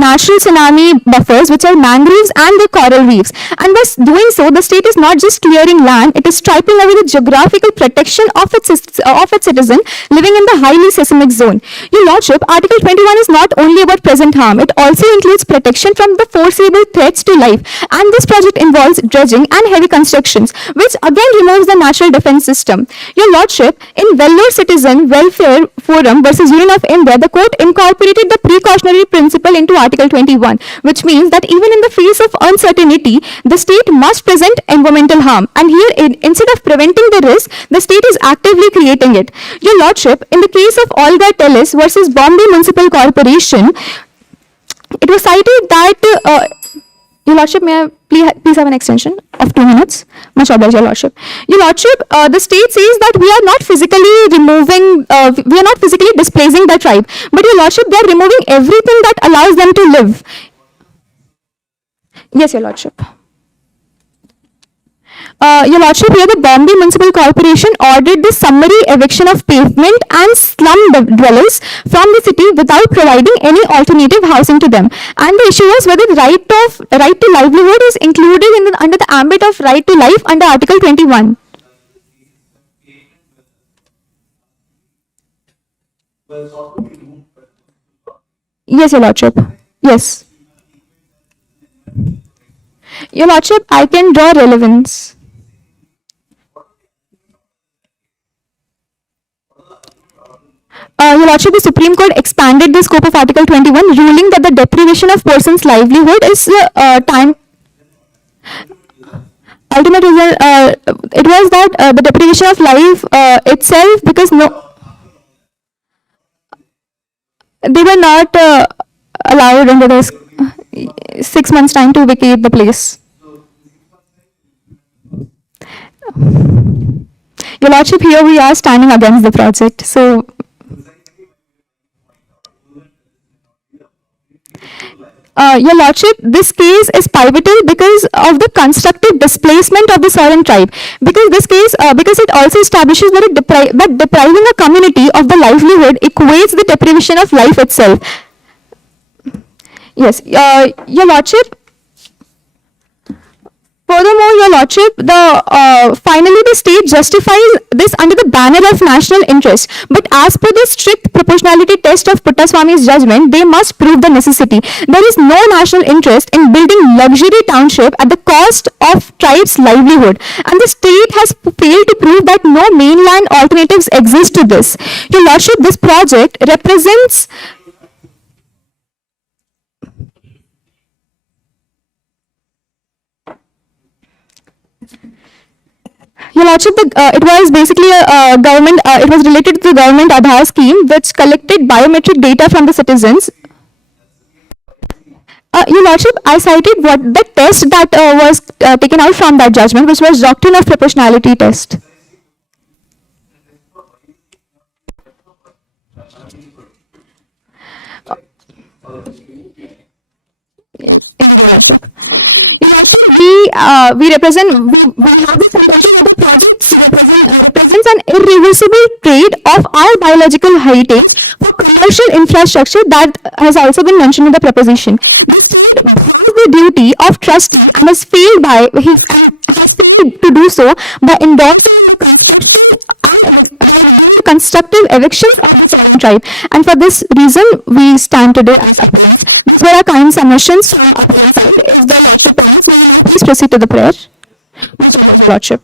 natural tsunami buffers, which are mangroves and the coral reefs. And by doing so, the state is not just clearing land, it is stripping away the geographical protection of its citizen living in the highly seismic zone. Your Lordship, Article 21 is not only about present harm, it also includes protection from the foreseeable threats to life. And this project involves dredging and heavy constructions, which again removes the natural defense system. Your Lordship, in Vellore Citizen Welfare Forum versus Union of India, the court incorporated the precautionary principle into Article 21, which means that even in the face of uncertainty, the state must present environmental harm. And here, instead of preventing the risk, the state is actively creating it. Your Lordship, in the case of Olga Tellis versus Bombay Municipal Corporation, it was cited that Your Lordship, may I please have an extension of 2 minutes? Much obliged, Your Lordship. Your Lordship, the state says that we are not physically displacing the tribe, but Your Lordship, they are removing everything that allows them to live. Yes, Your Lordship. Your Lordship, here the Bombay Municipal Corporation ordered the summary eviction of pavement and slum dwellers from the city without providing any alternative housing to them. And the issue was whether the right to livelihood is included under the ambit of right to life under Article 21. Yes, Your Lordship. Yes. Your Lordship, I can draw relevance. Your Lordship, the Supreme Court expanded the scope of Article 21, ruling that the deprivation of person's livelihood is time. Ultimate result, it was that the deprivation of life itself, because they were not allowed under the 6 months time to vacate the place. Your Lordship, here we are standing against the project. So, Your Lordship, this case is pivotal because of the constructive displacement of the sovereign tribe. Because this case, because it also establishes that depriving a community of the livelihood equates the deprivation of life itself. Yes, Your Lordship. Furthermore, Your Lordship, finally the state justifies this under the banner of national interest. But as per the strict proportionality test of Puttaswamy's judgment, they must prove the necessity. There is no national interest in building luxury township at the cost of tribe's livelihood. And the state has failed to prove that no mainland alternatives exist to this. Your Lordship, this project represents Your Lordship, it was basically a government, it was related to the government Aadhaar scheme which collected biometric data from the citizens. Your Lordship, I cited what the test that was taken out from that judgment, which was doctrine of proportionality test. We represent, we have this impression of the project represents an irreversible trade of our biological heritage for commercial infrastructure that has also been mentioned in the proposition. The state has the duty of trust and has failed to do so by endorsing constructive evictions of the sovereign tribe. And for this reason, we stand today as opposed. There are kind submissions from our side. If the Lordship wants, please proceed to the prayer. Lordship.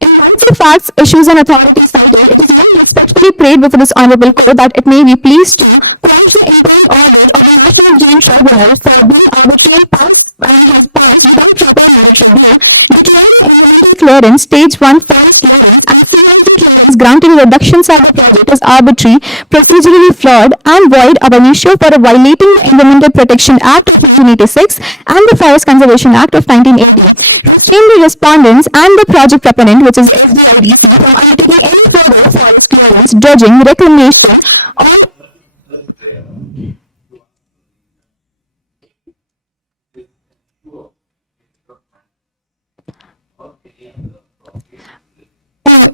In terms of facts, issues, and authorities cited, it is very respectfully prayed before this honorable court that it may be pleased to quench the import order of the National Judicial Tribunal for being arbitrary passed without proper tribunal, declaring environmental clearance stage 1 first clearance and clearance granted a reduction of the project is arbitrary, procedurally flawed, and void ab initio for violating the Environmental Protection Act of 1986 and the Forest Conservation Act of 1980. Restrain the respondents and the project proponent, which is SJCL, from undertaking any further forest clearance, dredging, reclamation, or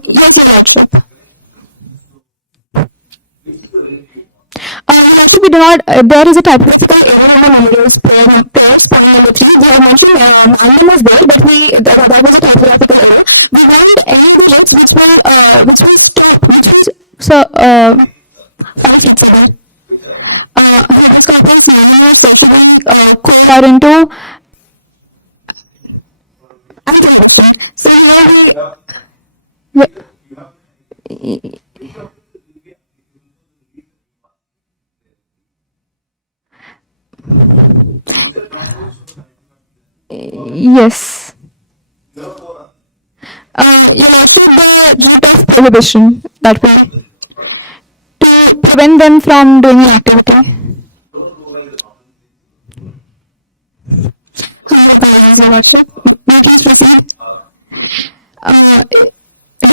yes, Your Lordship. We do not, there is a typographical error in the numbers, page number 3, they have mentioned Anand is there, but that was a typographical error. We want any digits which was, so, are into, so yes. The prohibition that will to prevent them from doing an activity.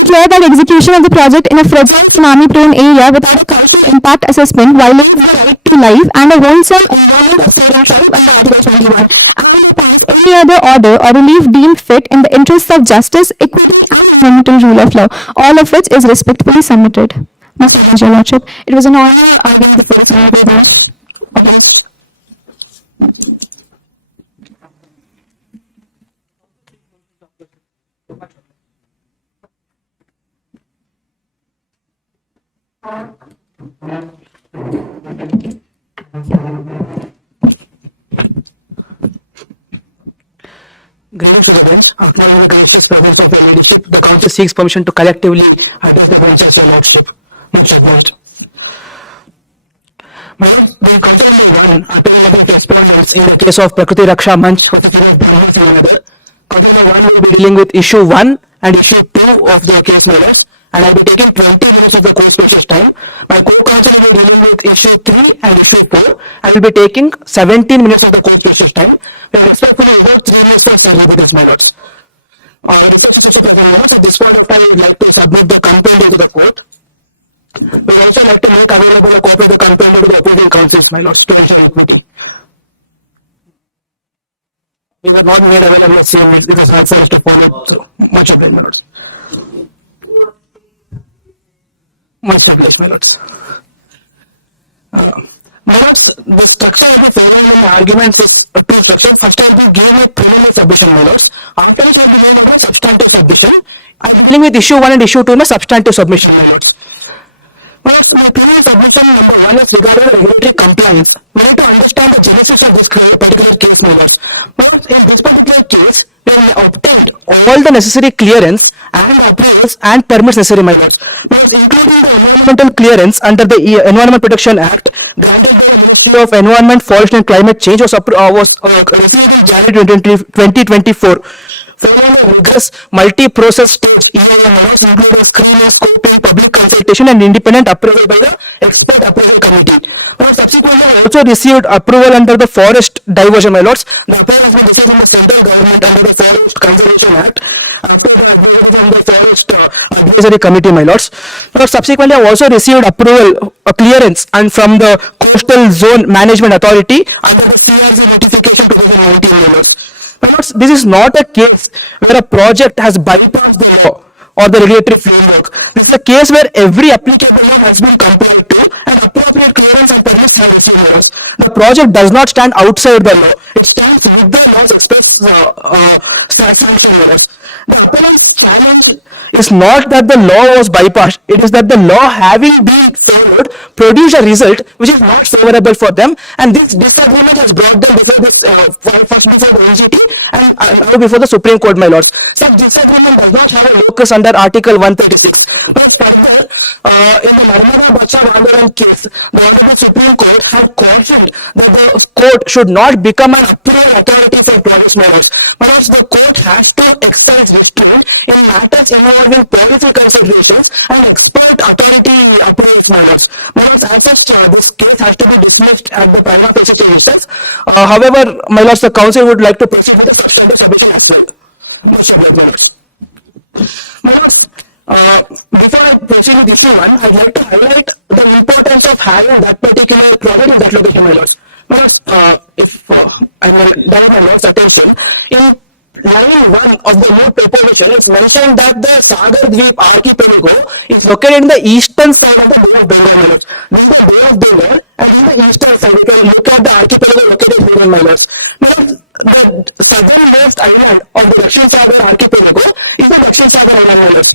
Clear that execution of the project in a fragile tsunami-prone area without a coastal impact assessment violates the right to life and a wholesome environment of state and tribe under Article 21. Any other order or relief deemed fit in the interests of justice, equity, and fundamental rule of law, all of which is respectfully submitted. Must oblige, Your Lordship. It was an honor arguing the first time with us. The council seeks permission to collectively address the benches for lordship. Much obliged. The council responses in the case of Prakriti Raksha Manch for the will be dealing with issue 1 and issue 2 of the case matters, and I will be taking 20 minutes of the court speeches time. My co-counsel will be dealing with issue 3 and issue 4. I will be taking 17 minutes of the court speeches time. We are respectfully about 3 minutes for service, my lords. At this point of time, we would like to submit the complaint into the court. We would also like to make available a copy of the complaint to the opposing counsels, my lords, to ensure equity. We were not made available, so it was hard for us to follow through. Much obliged, my lords. Much obliged, my lords. My lords, the structure of the following arguments is two structures. First, I will give a preliminary submission, my lords. After which, I will give a substantive submission. I am dealing with issue 1 and issue 2 in a substantive submission, my lords. My preliminary submission number 1 is regarding regulatory compliance. We need to understand the genesis of this particular case, my lords. In this particular case, we have obtained all the necessary clearance and approvals and permits necessary, my lords. Including the environmental clearance under the Environment Protection Act granted by the Ministry of Environment, Forest and Climate Change was received in January 2024. Following a rigorous multi-process stage, including screening, scoping, public consultation and independent approval by the expert approval committee. Subsequently, I also received approval under the Forest Diversion, my lords. The approval has been received by the central government under the Forest Conservation Act. After the advisory under the Forest Advisory Committee, my lords. Subsequently, I also received approval, clearance, and from the Coastal Zone Management Authority under the CRZ notification 2019, my lords. My lords, this is not a case where a project has bypassed the law or the regulatory framework. This is a case where every applicable law has been complied to and appropriate clearance and permits have received. The project does not stand outside the law. It stands with the law's express statutes. The apparent challenge is not that the law was bypassed. It is that the law, having been followed, produced a result which is not favorable for them, and this disagreement has brought them before this before the OGT and before the Supreme Court, my lords. Such disagreement does not have a locus under Article 136. But further, in the Narmada Bacha Ramadan case, the Honorable Supreme Court had cautioned that the court should not become an approval authority for projects, my lords. My lords, the court has to exercise restraint in matters involving policy considerations and However, my lords, the council would like to proceed with the substantive submission as well. Most obliged, my lords. My lords, before I proceed with issue 1, I'd like to highlight the importance of having that particular product in that location, my lords. My lords, if I will direct my lords' attention, in line 1 of the Moot proposition, it's mentioned that the Sagar Dweep archipelago is located in the eastern side of the Bay of Bengal, my lords. This is the Bay of Bengal, and on the eastern side, we can look at the archipelago located here, my lords. My lords, the southernmost island of the Dakshin Sagar archipelago is the Dakshin Sagar island, my lords.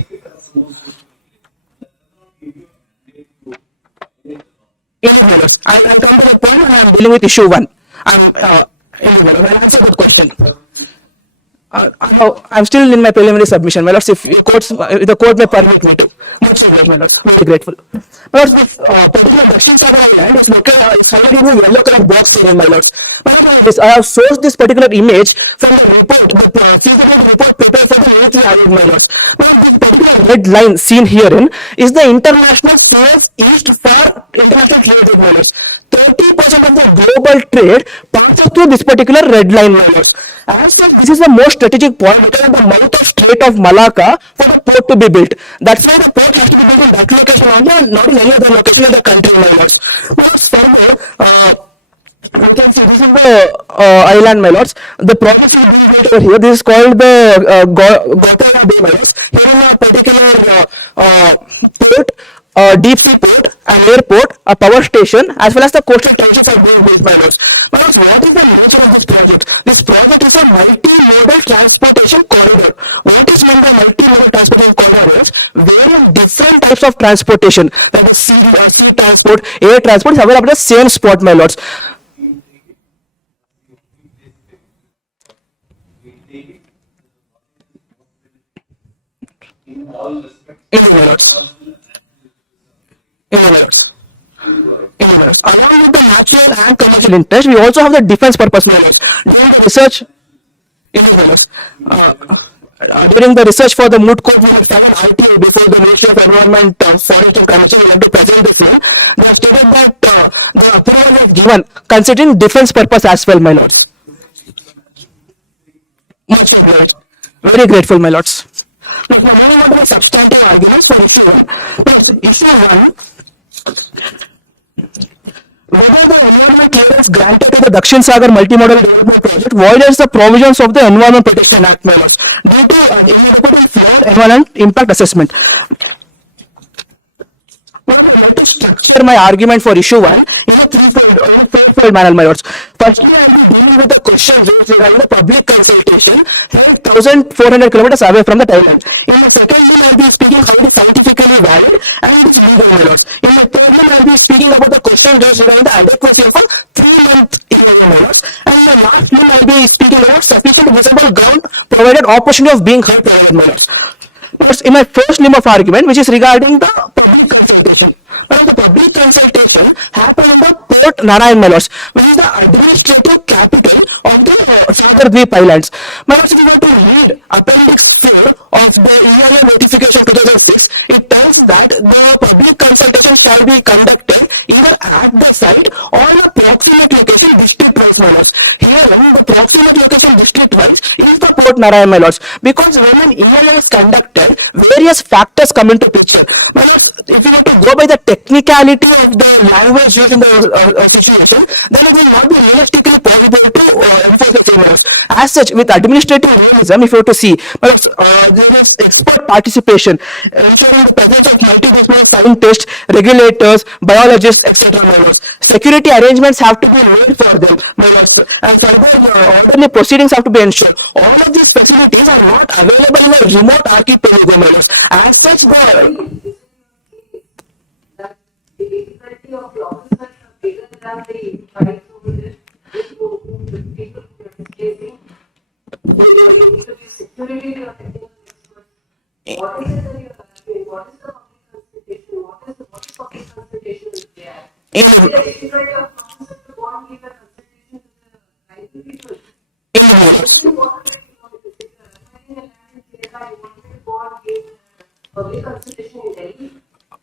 Yes, my lords. I'm coming to the point and I'm dealing with issue 1. Yes, my lords, I'll answer the question. I'm still in my preliminary submission, my lords. If the court may permit me to. Much obliged, my lords. Very grateful. My lords, this particular Dakshin Sagar island is located. It's already in a yellow colored box here, my lords. My lords, I have sourced this particular image from the report, the feasibility report prepared for the military audit, my lords. My lords, this particular red line seen herein is the international sales east for international trade, my lords. 30% of the global trade passes through this particular red line, my lords. As such, this is the most strategic point because of the mouth of Strait of Malacca for the port to be built. That's why the port has to be built in that location only and not in any other location in the country, my lords. Further, we can see this is the island, my lords. The project is being built over here. This is called the Gotha Bay, my lords. Here is a particular port, deep sea port, an airport, a power station, as well as the coastal trenches are being built, my lords. My lords, what is the nature of this project? This project is a multi-modal transportation corridor. What is meant by multi-modal transportation corridors? Wherein different types of transportation, like the sea transport, air transport, is available at the same spot, my lords. In all respects, Yes, my lords. Yes, my lords. Along with the natural and commercial interest, we also have the defense purpose, my lords. During the research, yes, my lords. During the research for the Moot Court, we have started ITU before the Ministry of Environment, Forest and Commercial to present the film. They have stated that the approval was given considering defense purpose as well, my lords. Much obliged. Very grateful, my lords. Now, moving on to the substantive arguments for issue 1. Issue 1. Whether the environment clearance granted to the Dakshin Sagar multimodal development project violates the provisions of the Environment Protection Act, my lords, due to an inadequate flawed environment impact assessment. Now, let me structure my argument for issue 1 in a threefold manner, my lords. Firstly, I will be dealing with the question raised regarding the public consultation held 1,400 kilometers away from the island. In the second one, I will be speaking how it is scientifically valid and it is legal, my lords. In the third one, I will be speaking about the question raised regarding the adequacy of a 3-month hearing, my lords. And in the last one, I will be speaking about sufficient visible ground provided opportunity of being heard, my lords. In my first limb of argument, which is regarding the public consultation. Well, the public consultation happened at the Port Narayan, my lords, which is the administrative capital of the Sagar Dweep Islands. My lords, if you were to read Appendix 4 of the EIA notification 2006, it tells that the public consultation shall be conducted either at the site or the proximate location district-wise, my lords. Here, the proximate location district-wise is the Port Narayan, my lords, because when an EIA is conducted, various factors come into picture. My lords, if you were to go by the technicality of the language used in the situation, then it will not be realistically possible to enforce the same, my lords. As such, with administrative realism, if you were to see, there is expert participation, ensuring the presence of multidisciplinary scientists, regulators, biologists, etc. my lords. Security arrangements have to be made for them, my lords. And further, orderly proceedings have to be ensured. All of these facilities are not available in a remote archipelago, my lords. As such, the That the difficulty of the officers are bigger than the rights over there. People who are facing the security of the what is it that you are asking? What is the public consultation? What is public consultation is there? Is there a difficulty of officers to go and give a consultation to the tribal people? You want to go and give public consultation in Delhi?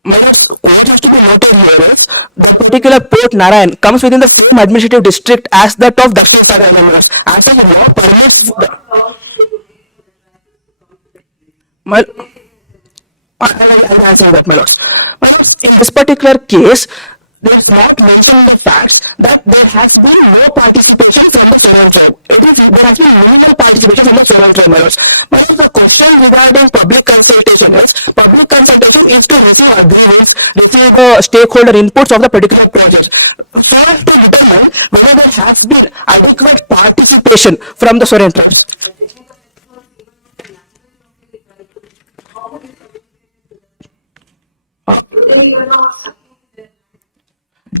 what has to be noted here is the particular Fort Narayan comes within the same administrative district as that of Dakshin Sagar, my lords. As such, law permits my, I'll answer that, my lords. My lords, in this particular case, there is not mentioned the fact that there has been no participation from the Children tribe. It is, there has been minimal participation from the Children tribe, my lords. My lords, the question regarding public consultation is to receive agreements, receive stakeholder inputs of the particular project. So to determine whether there has been adequate participation from the Soren tribes.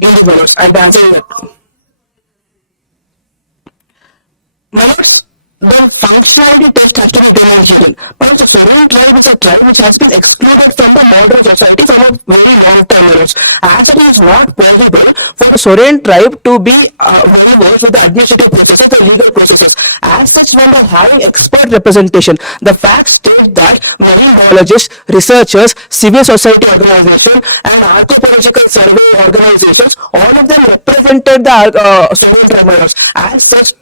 Yes, my lords, I'll be answering that. My lords, the functionality test has to be given. But the Soren tribe is a tribe which has been excluded from the modern society for a very long time, my lords. As it is not possible for the Soren tribe to be very versed with the administrative processes, the legal processes. As such, when they are having expert representation, the facts state that marine biologists, researchers, civil society organizations, and archaeological survey organizations, all of them represented the Soren tribe, my lords. As such,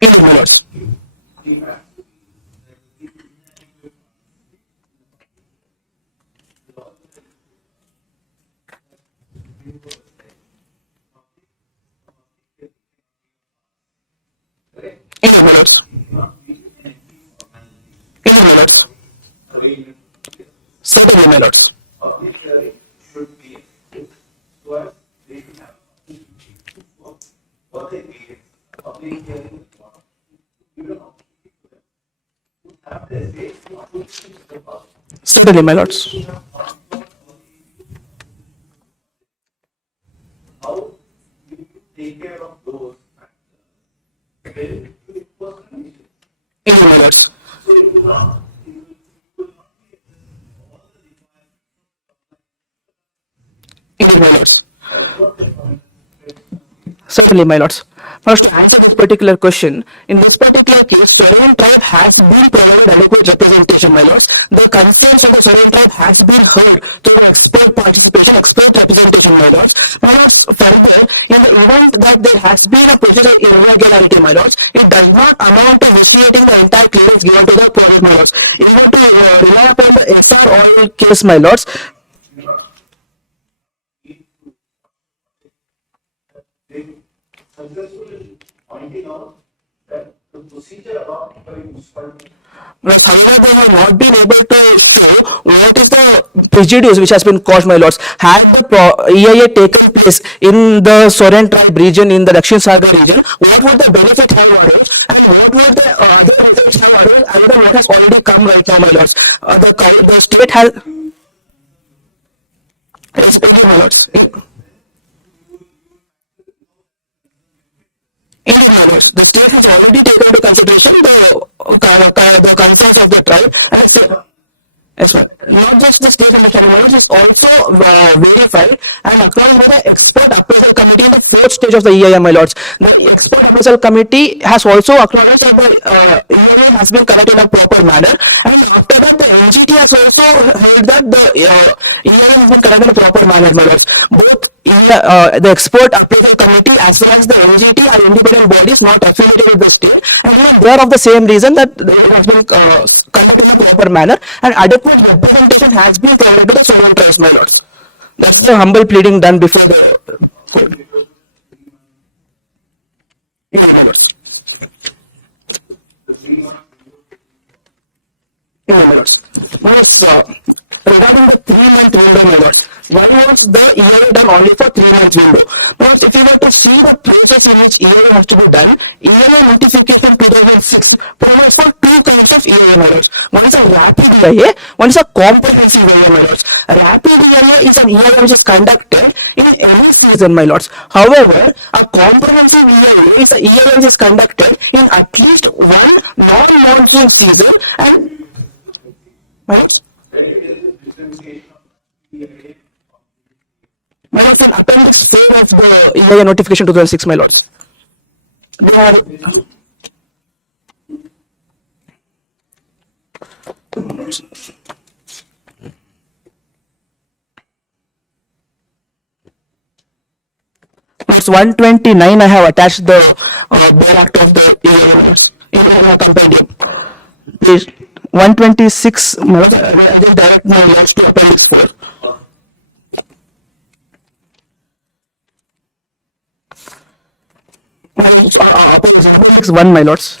yes, my lords. Yes, my lords. Yes, my lords. Certainly, my lords. Public hearing should be so as they can have what they need. Public hearing is one. You don't know. Have their say, not to the public. Certainly, my lords. How do you take care of those factors? It was an issue. Yes, my lords. So you will not Yes, my lords. Certainly, my lords. First, to answer this particular question, in this particular case, Soren tribe has been provided adequate representation, my lords. The concerns of the Soren tribe has been heard through expert participation, expert representation, my lords. My lords, further, in the event that there has been a procedural irregularity, my lords, it does not amount to vitiating the entire clearance given to the project, my lords. Even to rely upon the SR oil case, my lords, successfully pointing out that the procedure adopted by municipality but however, they have not been able to show what is the prejudice which has been caused, my lords. Had the EIA taken place in the Soren tribe region, in the Dakshin Sagar region, what would the benefit have arose and what would the other benefits have arose other than what has already come right now, my lords? The state has. Yes, my lords. Yes, my lords. The state has already taken into consideration the concerns of the tribe. Yes, sir. Not just the state has is also verified and acknowledged by the expert appraisal committee in the fourth stage of the EIA, my lords. The expert appraisal committee has also acknowledged that the EIA has been conducted in a proper manner, and after that the NGT has also heard that the EIA has been conducted in a proper manner, my lords. Both the expert appraisal committee as well as the NGT are independent bodies not affiliated with the state, and they are of the same reason that it has been conducted in a proper manner and adequate representation has been provided to the Soren tribes, my lords. That's the humble pleading done before the court. Yes, my lords. Yes, my lords. Regarding the 3-month window, my lords, why was the EIA done only for 3 months window? But if you were to see the process in which EIA has to be done, EIA notification 2006 provides for 2 kinds of EIA, my lords. One is a rapid EIA, one is a comprehensive EIA, my lords. A rapid EIA is an EIA which is conducted in any season, my lords. However, a comprehensive EIA is an EIA which is conducted in at least one non-monsoon season and, my lords, my lords, an appendix 4 of the EIA notification 2006, my lords. They are It's 129. I have attached the bare act of the internal compendium. Page 126. I just direct my lords to appendix 4. Appendix 1, my lords.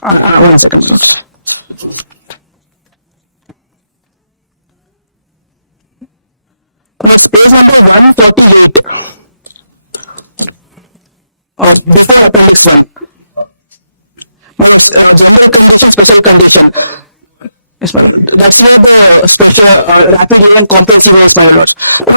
1 second, my lords. Page number 148. Before appendix 1. General condition, special condition. Yes, my lord. That's where the special rapid and comprehensive is, my lord.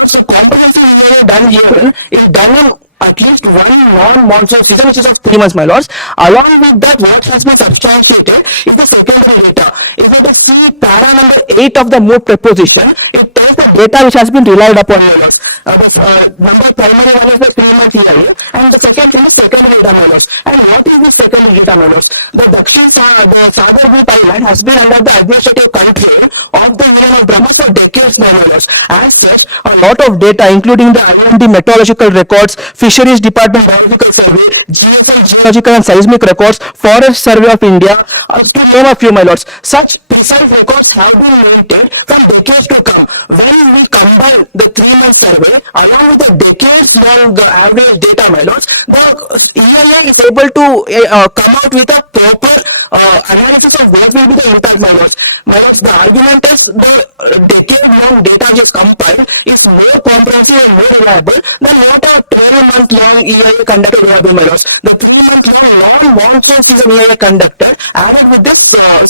So comprehensive is done here is done in at least one non-monsoon season, which is of 3 months, my lords. Along with that, what has been substantiated is the secondary data. If it is see para number 8 of the Moot proposition, it tells the data which has been relied upon, my lords. Number primary one is the 3 month EIA, and the second thing is secondary data, my lords. And what is the secondary data, my lords? The Dakshin the Sagar Group Island has been under the administrative control of the name of Brahma for decades, my lords. As such, a lot of data, including the IMD meteorological records, Fisheries Department Biological Survey, GSL Geological and Seismic records, Forest Survey of India, to name a few, my lords. Such precise records have been maintained from decades to come. When we combine the 3-month survey along with the decades-long average data, my lords, the EIA is able to come out with a proper analysis of what will be the impact, my lords. My lords, the argument is the decade-long data which is compiled is more comprehensive and more reliable than what a 12-month-long EIA conducted will be, my lords. The 3-month-long non-monsoon season EIA conducted added with this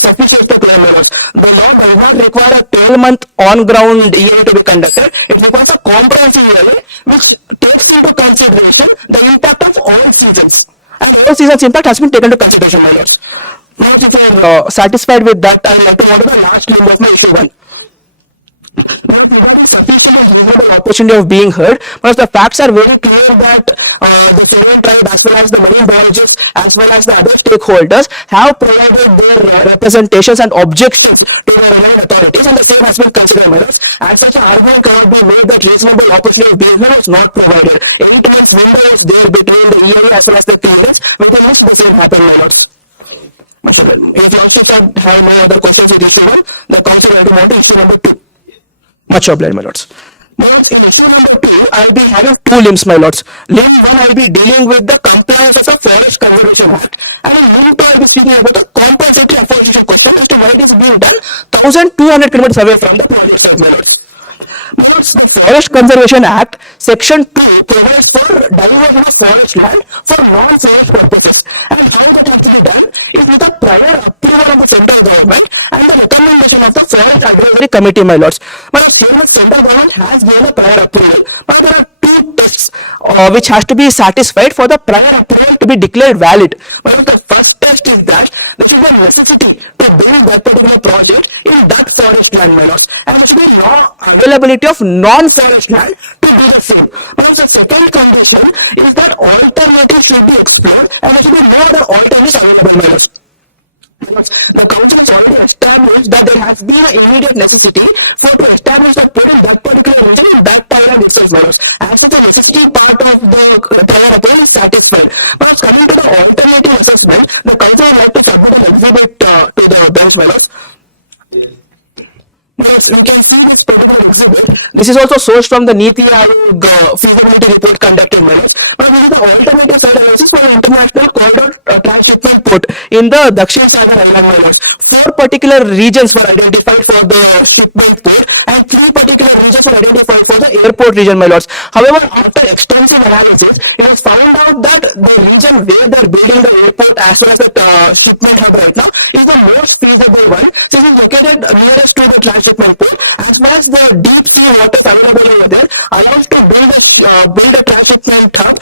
sufficient to claim, my lords. The law does not require a 12-month on-ground EIA to be conducted. It requires a comprehensive EIA which takes into consideration the impact of all seasons. And all seasons' impact has been taken into consideration, my lords. Now, if you are satisfied with that, I will move on to the last limb of my issue 1. Opportunity of being heard, because the facts are very clear that the Children tribe, as well as the marine biologists, as well as the other stakeholders, have provided their representations and objections to the relevant authorities, and the same has been considered, my lords. As such, an argument cannot be made that reasonable opportunity of being heard is not provided. Any times window is there between the EIA as well as the clearance, within which the same happen, my lords. If you also have no other questions with issue 1, the council will move on to issue number 2. Much obliged, my lords. In issue number 2, I will be having 2 limbs, my lords. Limb 1, I will be dealing with the compliance of the Forest Conservation Act. And in limb 2, I will be speaking about the compensatory afforestation question as to why it is being done 1,200 kilometers away from the project site, my lords. The Forest Conservation Act, Section 2, provides for diversion of forest land for non-forest purposes. And how that has to be done is with a prior approval of the central government and the recommendation of the Forest Advisory Committee, my lords. But here the central government has given a prior approval. But there are 2 tests which has to be satisfied for the prior approval to be declared valid. But the first test is that there should be a necessity to build that particular project in that forest land, my lords. And there should be no availability of non-forest land to do the same. But the second condition is that alternatives should be explored and there should be no other alternatives available, my lords. The council has already established that there has been an immediate necessity for to establish the port in that particular region in that time itself, my lords. As such, the necessity part of the prior approval is satisfied. But coming to the alternative assessment, the council would like to submit an exhibit to the bench, my lords. We can see this particular exhibit. This is also sourced from the Niti Aayog feasibility report conducted, my lords. But this is the alternative side analysis for the international corridor transshipment port in the Dakshin Sagar Island, my lords. 4 particular regions were identified for the shipment port and 3 particular regions were identified for the airport region, my lords. However, after extensive analysis, it was found out that the region where they are building the airport as well as the shipment hub right now is the most feasible one, since it is located nearest to the transshipment port, as well as the deep sea water available over there allows to build a transshipment hub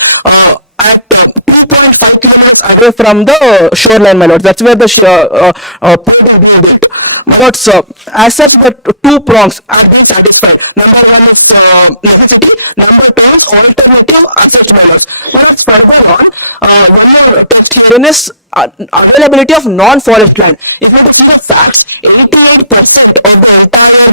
at 2.5 kilometers away from the shoreline, my lords. That's where the port is being built. My lords, as such, the 2 prongs are being satisfied. Number 1 is necessity, number 2 is alternative assets, my lords. Further on, Then is availability of non-forest land. If you see the facts, 88% of the entire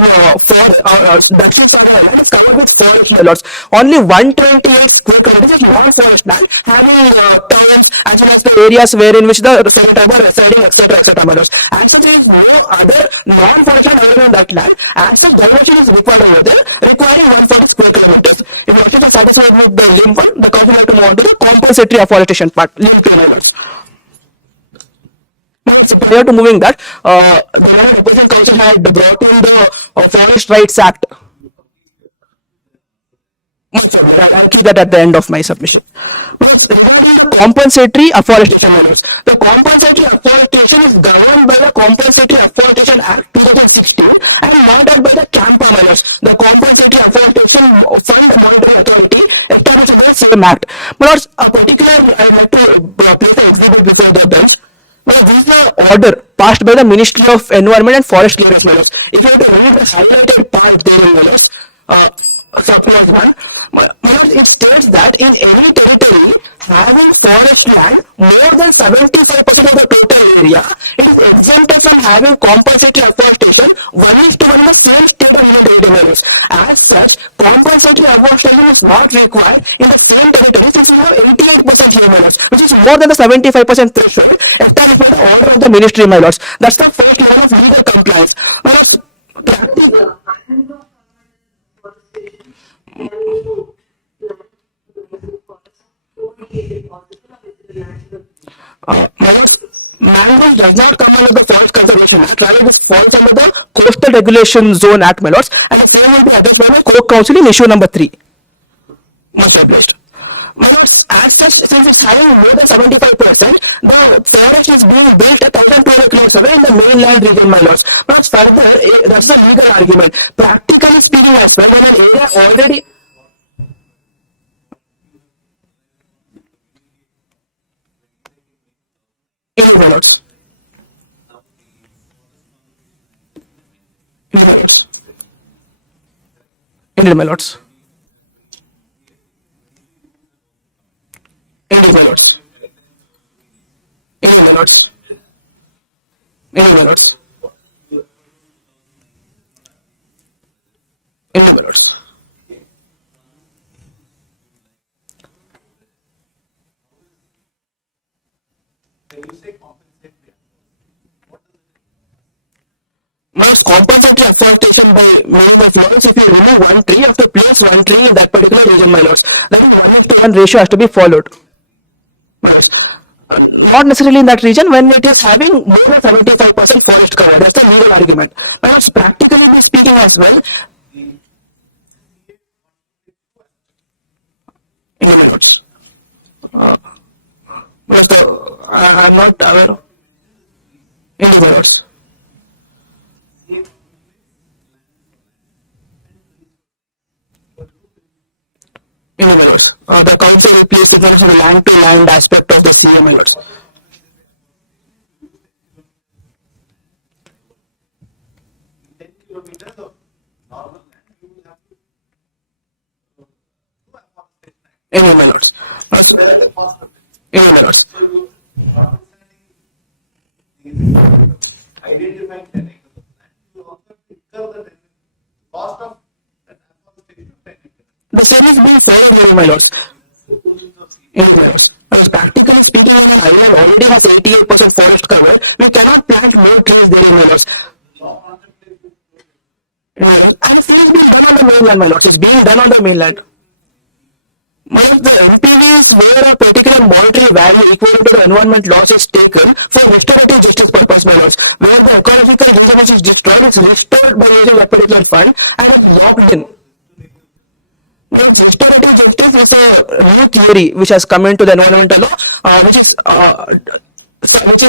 Dakshin land is covered with forest lots. Only 128 square kilometers is non-forest land, having towns as well as the areas wherein which the senator were residing, etc., etc. My lords. As such, there is no other non-forest land available in that land. As such, diversion is required over there, requiring 140 square kilometers. If you are satisfied with the limb one, the council have to move on to the compensatory afforestation part. Prior to moving that, the Opposition Council had brought in the Forest Rights Act. I'll keep that at the end of my submission. Compensatory afforestation. The compensatory afforestation is governed by the Compensatory Afforestation Act 2016 and mandated by the CAMPA managers. The Compensatory Afforestation Fund Monetary Authority established by the same act. But a particular, I would like to place an exhibit before the bench. This is the order passed by the Ministry of Environment and Forest Clearance Matters. If you have to read the highlighted part there in Matters, subclause 1, it states that in any territory having forest land more than 75% of the total area, it is exempted from having compensatory afforestation 1:1 the same state and union territories. As such, compensatory afforestation is not required in the same territory since we have 88% humans, which is more than the 75% threshold established by the order of the ministry, my lords. That's the first level of legal compliance. Mangrove does not come under the Forest Conservation Act, rather this falls under the Coastal Regulation Zone Act, my lords, and the same will be addressed by the Court Council in issue number 3. Most published. My lords, as such, since it's having more than 75%, the forest is being built at 1,200 kilometers away in the mainland region, my lords. But further, that's the legal argument. Practically speaking, as well, when an area already my lords. Indeed, my lords. Indeed, my lords. Indeed, my lords. Indeed, my lords. Indeed, my lords. Must compensatory afforestation by meaning of forest if you remove one tree, you have to place one tree in that particular region, my lords. Then 1:1 ratio has to be followed. Not necessarily in that region when it is having more than 75% forest cover. That's the legal argument. But practically speaking as well, I'm not aware of any words. In other words, the council will place the land-to-land aspect of the CM words. In other words, in other words, identifying the you also incur the cost of the study is being followed, my lords. Practically speaking, Ireland already has 88% forest cover. We cannot plant more trees there, my lords. And it is being done on the mainland, my lords. It's being done on the mainland. The NPVs where a particular monetary value equivalent to the environment loss is taken for restorative justice purpose, my lords. Where the ecological reserve is destroyed, it's restored by using a particular fund and it's locked in. Restorative justice is a new theory which has come into the environmental law, which is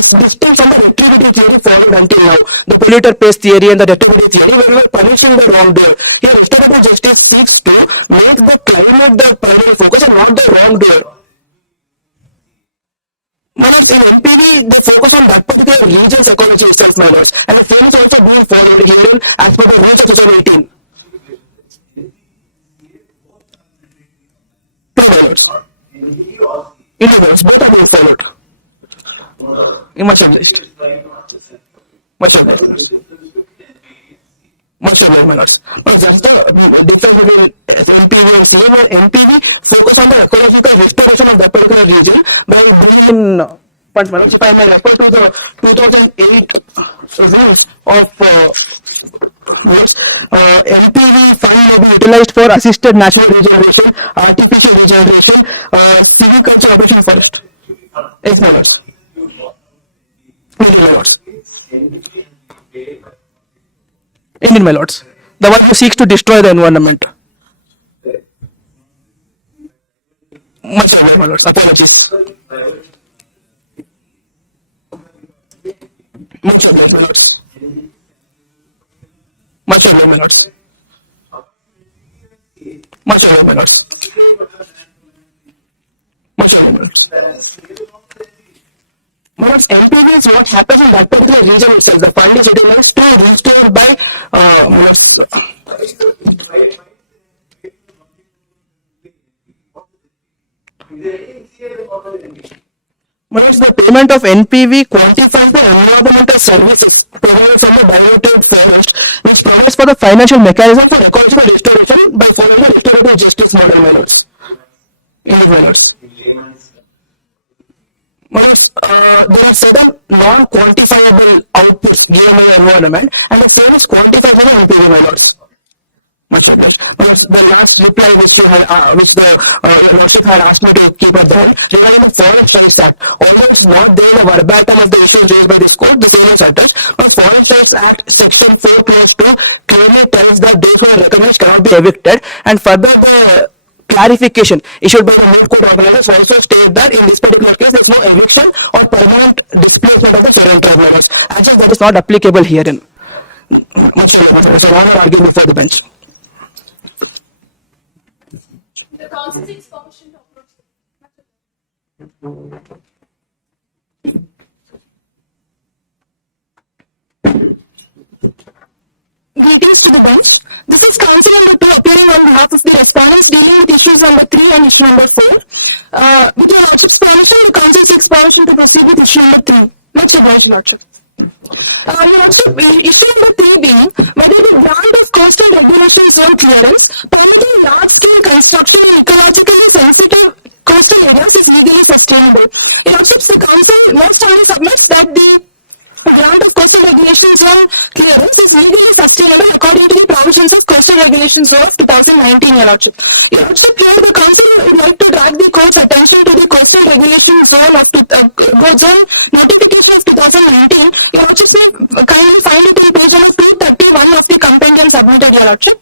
distinct from the retributive theory followed until now. The polluter pays theory and the retributive theory where we are punishing the wrongdoer. Here, restorative justice seeks to make the climate the primary focus and not the wrongdoer. But in NPV, they focus on that particular region's ecology itself, my lords, and the same is also being followed here as per the rules of 2018. In other words, both are being followed. Much obliged. Much obliged. Much obliged, my lords. But just the difference between NPV and CM and NPV focus on the ecological restoration of that particular region by bringing in funds. My lords, if I may refer to the 2008 rules of NPV fund may be utilized for assisted natural regeneration, artificial regeneration, silviculture operation forest. Yes, my lords. Indian, my lords. The one who seeks to destroy the environment. Much obliged, my lords. Apologies. Much obliged, my lords. Much obliged, my lords. Much obliged, my lords. Much obliged, my lords. My lords, NPV is what happens in that particular region itself. The fund is utilized to restore by Whereas the payment of NPV quantifies the environmental services provided from the diluted forest, which provides for the financial mechanism for ecological restoration by following the restorative justice model, my lords. Yes, my lords. There are certain non-quantifiable outputs given by the environment, and the same is quantified by the NPV, my lords. Much obliged. The last reply which the lordship had asked me to keep up there regarding the Forest Rights Act. Although it's not there in the verbatim of the issues raised by this court, the same is addressed. But Forest Rights Act Section 4 Clause 2 clearly tells that those who are recognized cannot be evicted, and further the clarification issued by the Moot court organizers also state that in this particular case there is no eviction or permanent displacement of the federal tribunals. As if that is not applicable herein. Much obliged. So now I argue before the bench. The council seeks permission to approach. Greetings to the bench. This is counsel number 2 appearing on behalf of the respondents dealing with issues number 3 and issue number 4. With your lordship's permission, the council seeks permission to proceed with issue number 3. Much obliged, lordship. Lordship, issue number 3 being whether the grant of coastal regulation zone clearance, permitting large-scale construction in ecologically sensitive coastal areas is legally sustainable. Lordship, the council most only submits that the grant of coastal regulation zone clearance is legally sustainable according to the provisions of coastal regulations law of 2019, Your Lordship. Your Lordship, here the council would like to drag the court's attention to the coastal regulation zone of zone notification of 2019. Your Lordship, kindly find it in page number 231 of the compendium submitted, Your Lordship.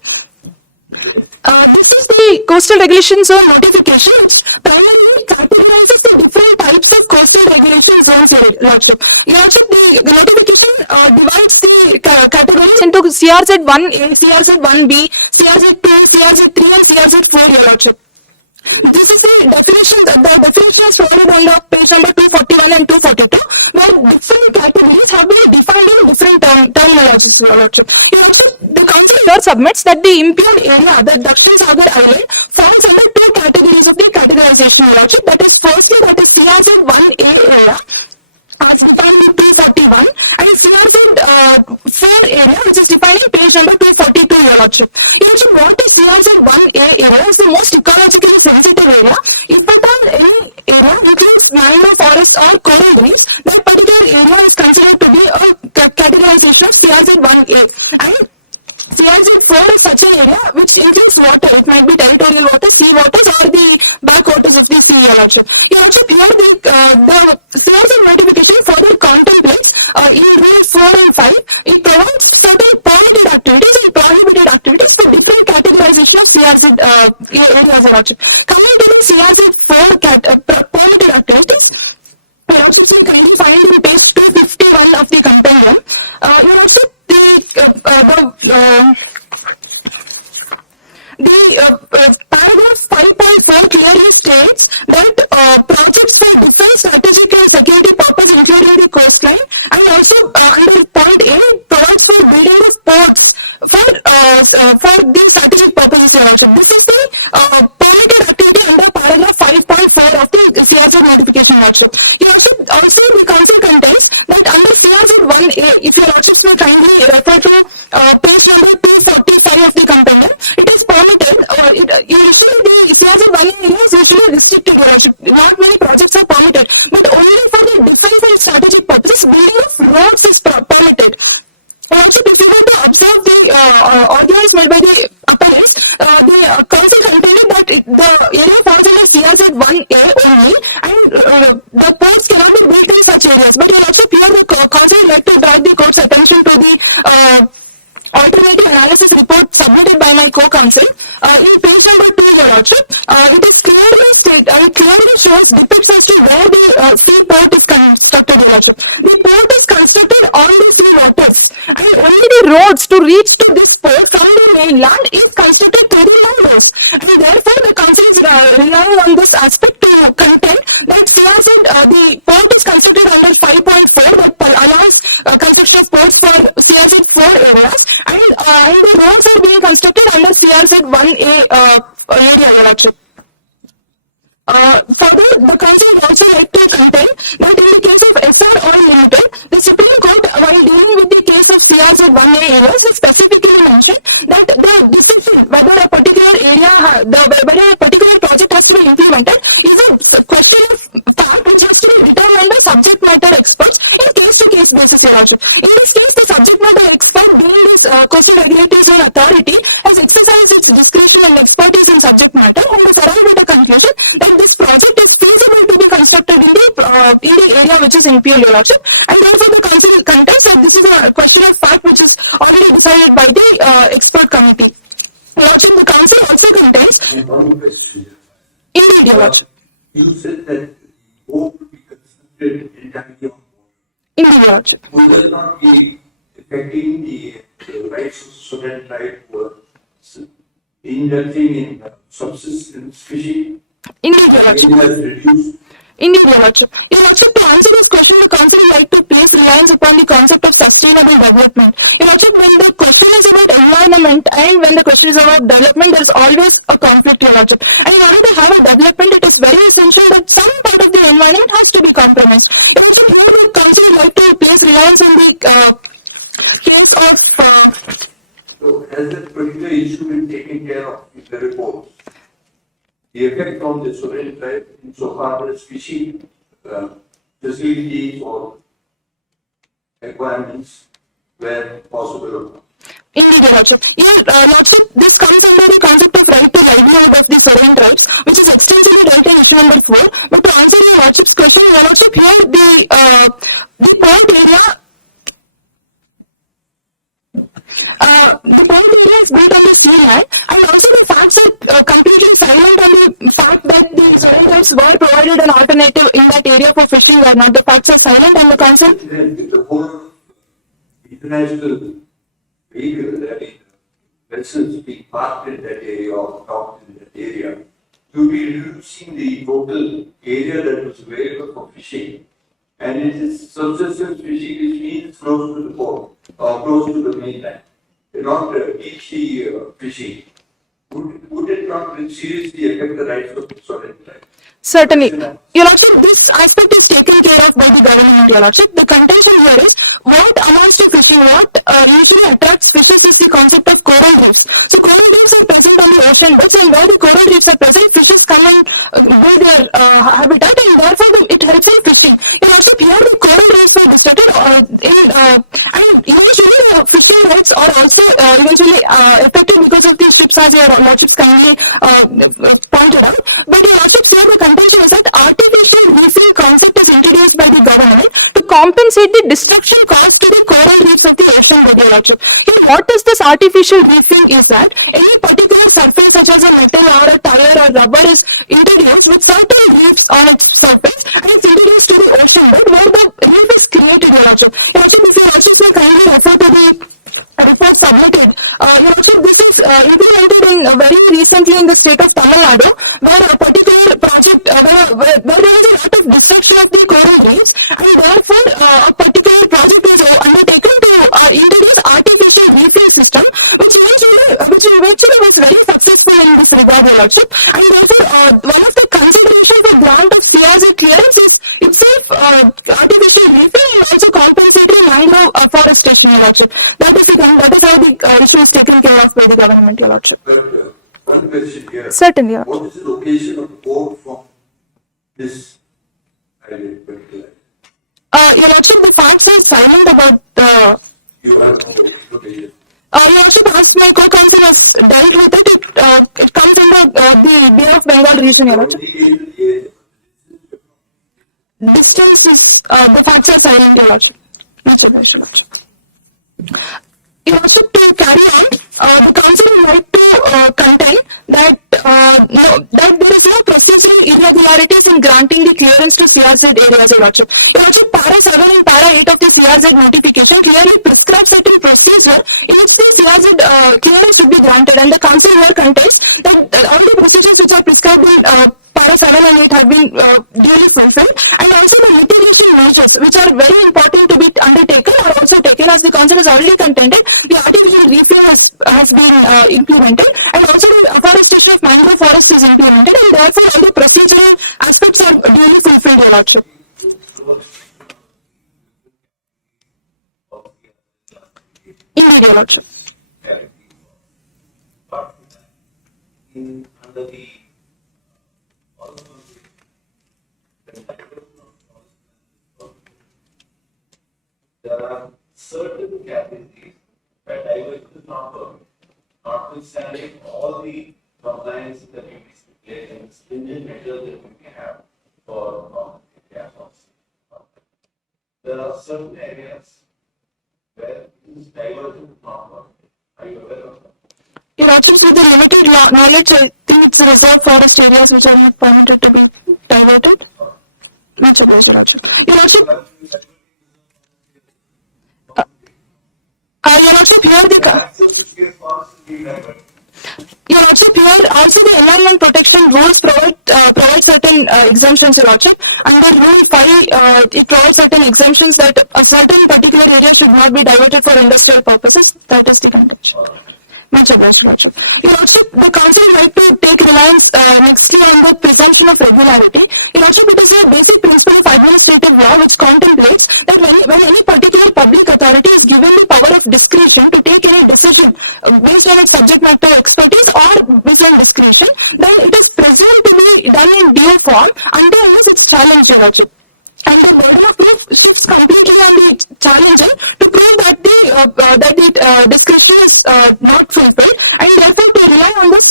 This is the coastal regulation zone notification, which primarily categorizes the different types of coastal regulation zones, Your Lordship. Your Lordship, the notification divides the categories into CRZ1A, CRZ1B, CRZ2, CRZ3, and CRZ4, Your Lordship. This is the definition, is provided on the page number 241 and 242, where different categories have been defined in different terminologies, Your Lordship. Your Lordship, the council here submits that the impugned area, the Dakshin Sagar Island, falls under 2 categories of the categorization, Your Lordship. That is, firstly, that is CRZ1A area, as defined in 241, and CRZ4 area, which is defined in page number 242, Your Lordship. Your Lordship, what is CRZ1A area? Is the most ecologically sensitive area. If at all any area includes mangrove forest or coral reefs, that particular area is considered to be a categorization of CRZ1A. And CRZ4 is such an area which includes water. It might be territorial water, sea waters, or the backwaters of the sea, Your Lordship. Your Lordship, here the CRZ notification further contemplates in rules 4 and 5, it provides certain permitted activities and prohibited activities for different categorization of CRZ areas, Your Lordship. Coming to the CRZ4 permitted activities, Your Lordship, can you find in page 251 of the compendium? Your Lordship, paragraph 5.4 clearly states that projects for defense, strategic and security purpose, including the coastline, and also under point A provides for building of ports for the strategic purposes. This is the permitted activity under paragraph 5.4 of the CRZ notification. Also, the council contains In page number 2, Your Lordship, it is clearly stated and clearly shows depicts as to where the sea port is constructed, Your Lordship. The port is constructed on the sea waters, and only the roads to reach to this port from the mainland is constructed through the land roads. And therefore, the council is relying on this aspect to contend that the port is constructed under 5.4 that allows construction of ports for CRZ 4 areas, and the roads are being constructed under CRZ 1A area, Your Lordship. Further, the council would also like to contend that in the case of SR Oil Limited, the Supreme Court, while dealing with the case of CRZ 1A areas, has specifically mentioned that the decision whether a particular area, whether a particular project has to be implemented is a question of fact which has to be determined by subject matter experts in case-to-case basis, Your Lordship. In this case, the subject matter expert, being this coastal regulatory authority, has exercised its discretion and expertise in subject matter and has arrived at a conclusion that this project is feasible to be constructed in the area which is NPL, Your Lordship, and therefore the council contends that this is a question of fact which is already decided by the expert committee. Your Lordship, the council also contends. One question. Indeed, Your Lordship. You said that the vote would be considered entirely on board. Indeed, Your Lordship. Would that not be affecting the rights of student right for indulging in subsistence fishing? Indeed, Your Lordship. It has reduced. Indeed, Your Lordship. Your Lordship, to answer this question, the council would like to place reliance upon the concept of sustainable development. Your Lordship, when the question is about environment and when the question is about development, there is always a conflict, Your Lordship. And in order to have a development, it is very essential that some part of the environment has to be compromised. Your Lordship, here the council would like to place reliance on the case of. So has that particular issue been taken care of in the reports? The effect on the sovereign tribe insofar as fishing facilities or requirements were possible or not? Indeed, Your Lordship. Yes, Lordship, this comes under the concept of right to livelihood of the sovereign tribes, which is extensively dealt in issue number 4. But to answer Your Lordship's question, Your Lordship, here the port area. The port area is built on the sea line, and also the facts are completely silent on the fact that the sovereign tribes were provided an alternative in that area for fishing or not. The facts are silent, and the council. Then the whole international vehicle that is vessels being parked in that area or docked in that area, you'll be reducing the total area that was available for fishing. And it is subsistence fishing, which means close to the port or close to the mainland, not deep sea fishing. Would it not seriously affect the rights of the sovereign tribe? Certainly. Your Lordship, this aspect is taken care of by the government, Your Lordship. The contention here is what amounts to fishing, what usually attracts fishes is the concept of coral reefs. So coral reefs are present on the ocean beds, and where the coral reefs are present, fishes come and do their habitat, and therefore it helps in fishing. Your Lordship, here the coral reefs were destructed, and eventually fishing rights are also eventually affected because of these ships, as Your Lordship kindly pointed out. But Your Lordship, here the contention is that artificial reefing concept is introduced by the government to compensate the destruction caused to the coral reefs of the ocean bed, Your Lordship. Here, what is this artificial reefing is that any particular surface such as a metal or a tire or rubber is introduced with certain reefs on its surface, and it's introduced to the ocean bed where the reef is created, Your Lordship. Your Lordship, if you also kindly refer to the report submitted, Your Lordship, this is implemented in very recently in the state of Tamil Nadu, where a particular project, where there is a lot of destruction of the coral reefs, and therefore a particular project is undertaken to introduce artificial reefing system, which eventually was very successful in this regard, Your Lordship. And therefore, one of the considerations of grant of CRZ clearance is itself artificial reefing and also compensatory mangrove forestation, Your Lordship. That is how the issue is taken care of by the government, Your Lordship. But one question here. Certainly, Your Lordship. What is the location of the port from this island particular? Your Lordship, the facts are silent about the. You have no location. Your Lordship, as my co-counsel has dealt with it, it comes under the Bay of Bengal region, Your Lordship. Distance is, the facts are silent, Your Lordship. Much obliged, Your Lordship. Your Lordship, to carry on, the council would like to contain that that there is no procedural irregularities in granting the clearance to CRZ areas, Your Lordship. Your Lordship, para 7 and para 8 of the CRZ notification clearly prescribes certain procedure in which the CRZ clearance should be granted, and the council here contains that all the procedures which are prescribed in para 7 and 8 have been duly fulfilled, and also the mitigation measures which are very important to be undertaken are also taken, as the council has already contended. The artificial reefing has been implemented, and also the afforestation of mangrove forest is implemented, and therefore all the procedural aspects are duly fulfilled, Your Lordship. Indeed, Your Lordship. Under the there are certain categories where diversion is not permitted, notwithstanding all the compliance that we place and stringent measures that we may have for areas of. There are certain areas where this diversion is not permitted. Are you aware of that? Your Lordship, with the limited knowledge, I think it's the reserved forest areas which are not permitted to be diverted. Much obliged, Your Lordship. Your Lordship, Your Lordship, here Your Lordship, here also the environment protection rules provide certain exemptions, Your Lordship. Under Rule 5, it provides certain exemptions that a certain particular area should not be diverted for industrial purposes. That is the contention. Much obliged, Your Lordship. Your Lordship, the council would like to take reliance nextly on the presumption of regularity. Your Lordship, it is a basic principle of administrative law which contemplates that when any particular public authority is given the power of discretion to take any decision based on its subject matter expertise or based on discretion, then it is presumed to be done in due form until its challenge, Your Lordship. And the burden of proof shifts completely on the challenger to prove that the discretion is not fulfilled, and therefore to rely on this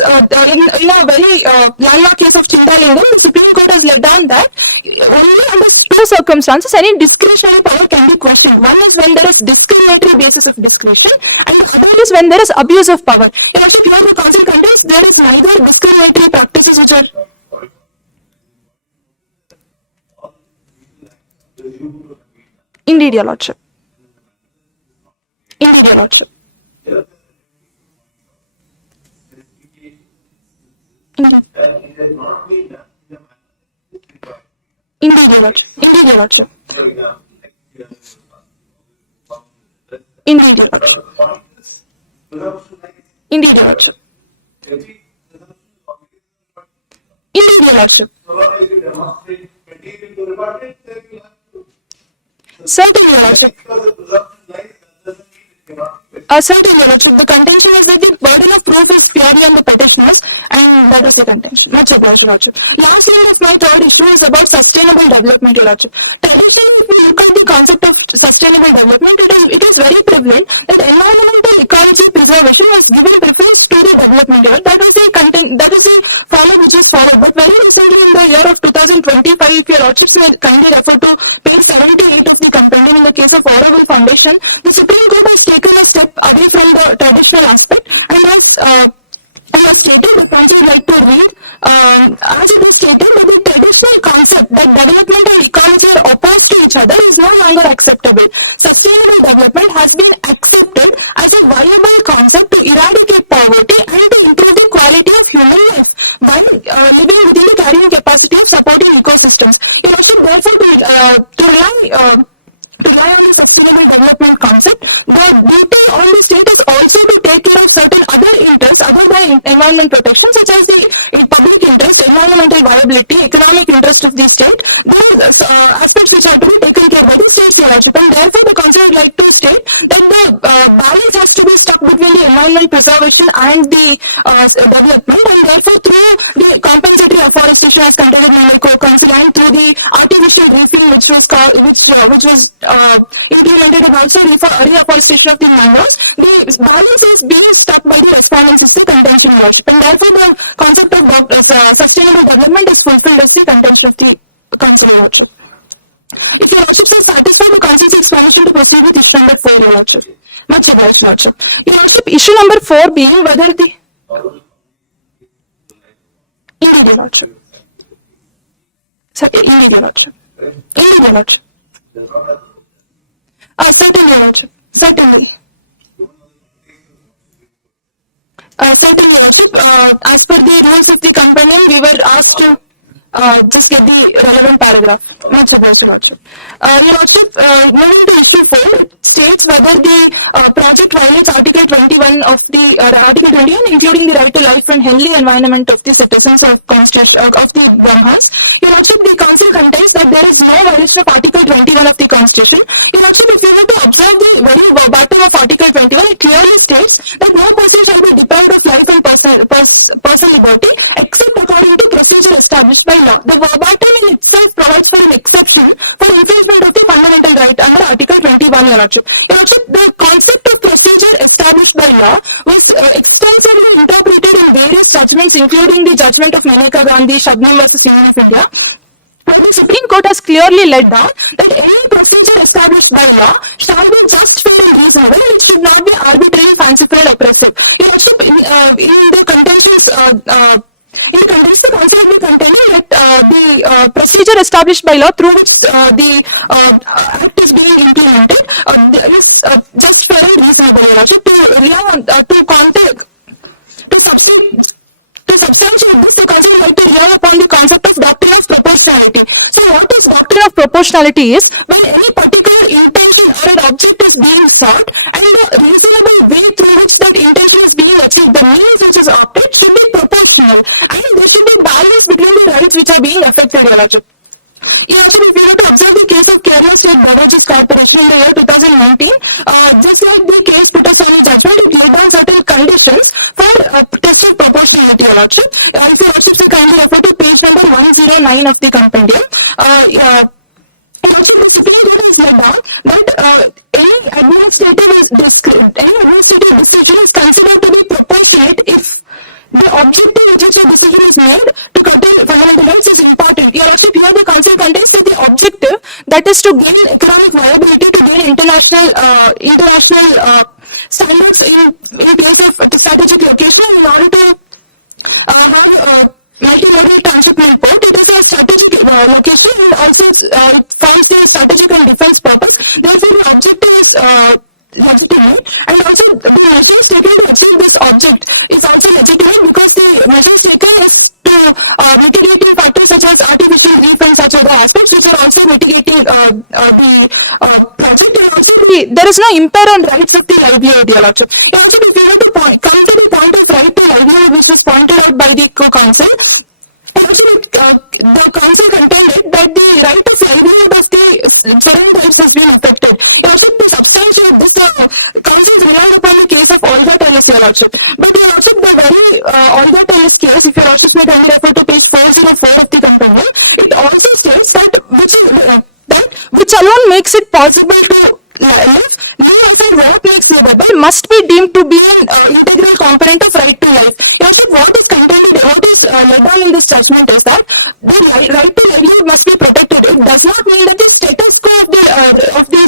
in a very landmark case of Chintalingam, the Supreme Court has laid down that only under two circumstances any discretionary power can be questioned. One is when there is discriminatory basis of discretion, and the other is when there is abuse of power. Here the council contains there is neither discriminatory practices which are. Indeed, Your Lordship. Indeed, Your Lordship. Indeed. Indeed, Your Lordship. Indeed, Your Lordship. Indeed, Your Lordship. Indeed, Your Lordship. Indeed, Your Lordship. Certainly, Your Lordship. Certainly, Your Lordship. The contention is that the burden of proof is purely on the petitioners, and that is the contention. Much obliged, Your Lordship. Lastly, my third issue is about sustainable development, Your Lordship. Traditionally, if we look at the concept of sustainable development, it is very prevalent that environmental ecology preservation was given preference to the development. That is the content. That is the follow which is followed. But very recently, in the year of 2025, if Your Lordship may kindly refer to page 78 of the compendium in the case of Honorable Foundation, the Supreme Court has taken a step away from the traditional aspect and has stated, the point I would like to read, as it is stated that the traditional concept that development and ecology are opposed to each other is no longer acceptable. Sustainable development has been accepted as a viable concept to eradicate poverty and to improve the quality of human life by living within the carrying capacity of supporting ecosystems. You should therefore to rely on the sustainable development concept. The duty on the state is also to take care of certain other interests other than environment protection, such as the public interest, environmental viability, economic interest of the state. These aspects which are to be taken care by the state, Your Lordship, and therefore the council would like to state that the balance has to be struck between the environment preservation and the development, and therefore through the compensatory afforestation as contained in the council and through the artificial reefing which was implemented and also reforestation of the mangroves, the balance is being struck by the respondents is the contention, Your Lordship, and therefore the concept of sustainable development is fulfilled as the contention of the council, Your Lordship. If Your Lordship is satisfied, the council is explanation to proceed with issue number 4, Your Lordship. Much obliged, Lordship. Your Lordship, issue number 4 being whether the Your Lordship. Sir, indeed, Your Lordship. Indeed, Your Lordship. Certainly, Your Lordship. Certainly. Certainly, Your Lordship. As per the rules of the company, we were asked to just get the relevant paragraph. Much obliged, Your Lordship. Your Lordship, moving to issue 4, it states whether the project violates Article 21 of the Article 21, including the right to life and healthy environment of the citizens of Constitution of the Brahmas. Your Lordship, the Council contends that there is no violation of Article 21 of the Constitution. Your Lordship, if you were to observe the very bottom of Article 21, it clearly states that no person shall be deprived of life and personal liberty except according to procedure established by law. The verbatim in itself provides for an exception for infringement of the fundamental right under Article 21, Your Lordship. Your Lordship, the concept of procedure established by law was extensively interpreted in various judgments, including the judgment of Maneka Gandhi, Shabnam vs. Union of India. But the Supreme Court has clearly laid down that any procedure established by law shall be just, fair and reasonable. It should not be arbitrary, fanciful, and oppressive. Your Lordship, in the contentions, the council will be contending that the procedure established by law through which the act is being implemented is just, fair, and reasonable. Your Lordship, to substantiate this, the council would like to rely upon the concept of doctrine of proportionality. So, what is doctrine of proportionality is when any particular intention or an object is being sought and the reasonable way through which that intention is being achieved, the means which is opted should be proportional, and there should be balance between the rights which are being affected. Your Lordship. Your Lordship, if you were to observe the case of Kerala State Beverages Corporation in the year 2019, just like the case put us on the judgment, it laid down certain conditions for test of proportionality. Your Lordship, if Your Lordship will kindly refer to page number 109 of the compendium. The Supreme Court has laid down that any administrative decision is considered to be proportionate if the objective in which a decision is made to contain fundamental rights is important. Your Lordship, here the council contains that the objective, that is to gain economic viability, to gain international standards in place of strategic location in order to have multi-level transshipment port. It is a strategic location and also forms the strategic and defense purpose. Therefore, the objective is legitimate, and also the measures taken to achieve this object is also legitimate because the measures taken is to mitigating factors such as artificial reef and such other aspects which are also mitigating the project, and also there is no impair on rights of the livelihood. Your Lordship. Your Lordship, if you were to come to the point of right to livelihood which was pointed out by the council, the council contended that the right of livelihood of the foreign rights has been affected. Your Lordship, to substantiate this, the council is relying upon the case of Olga Tellis, Your Lordship. But Your Lordship, the very Olga Tellis case, if Your Lordship may kindly refer to page 404 of the compendium, it also states that which alone makes it possible to live, what makes livable must be deemed to be an integral component of right to life. Your Lordship, what is contended, what is laid down in this judgment is that the right to livelihood must be protected. It does not mean that the status quo of the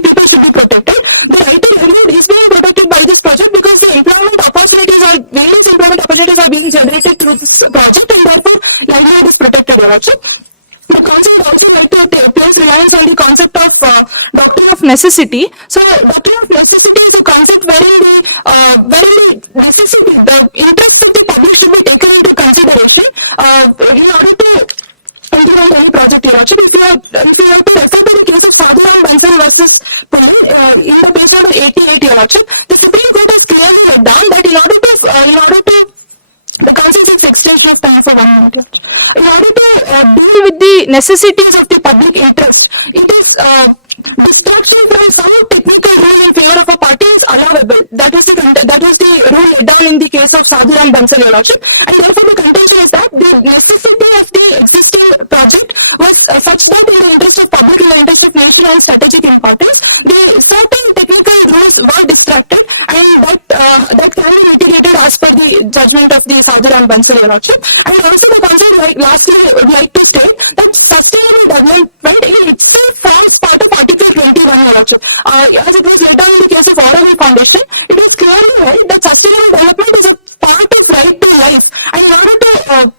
people should be protected. The right to livelihood is being protected by this project because the various employment opportunities are being generated through this project, and therefore livelihood is protected. Your Lordship. The council would also like to place reliance on the concept of doctrine of necessity. So, doctrine of necessity is a concept wherein the necessity, the interest of the public should be taken into consideration in order to implement any project. Your Lordship, if you have to refer to the case of Sadhuram Bansal versus Pune in the page number 88, Your Lordship, the Supreme Court has clearly laid down that in order to the council takes extension of time for 1 minute. In order to deal with the necessities of the public interest, it is destruction from some technical rule in favor of a party is allowable. That was the rule laid down in the case of Sadhuram Bansal, Your Lordship. And therefore, the contention is that the necessity of the existing project was such that in the interest of public, in the interest of national and strategic importance, the certain technical rules were distracted, and that can be mitigated as per the judgment of the Sadhuram Bansal, Your Lordship. And also the council lastly would like to state that sustainable development in itself forms part of Article 21, Your Lordship. As it was laid down in the case of Aurobindo Foundation, it is clearly held that sustainable development is a part of right to life. And in order to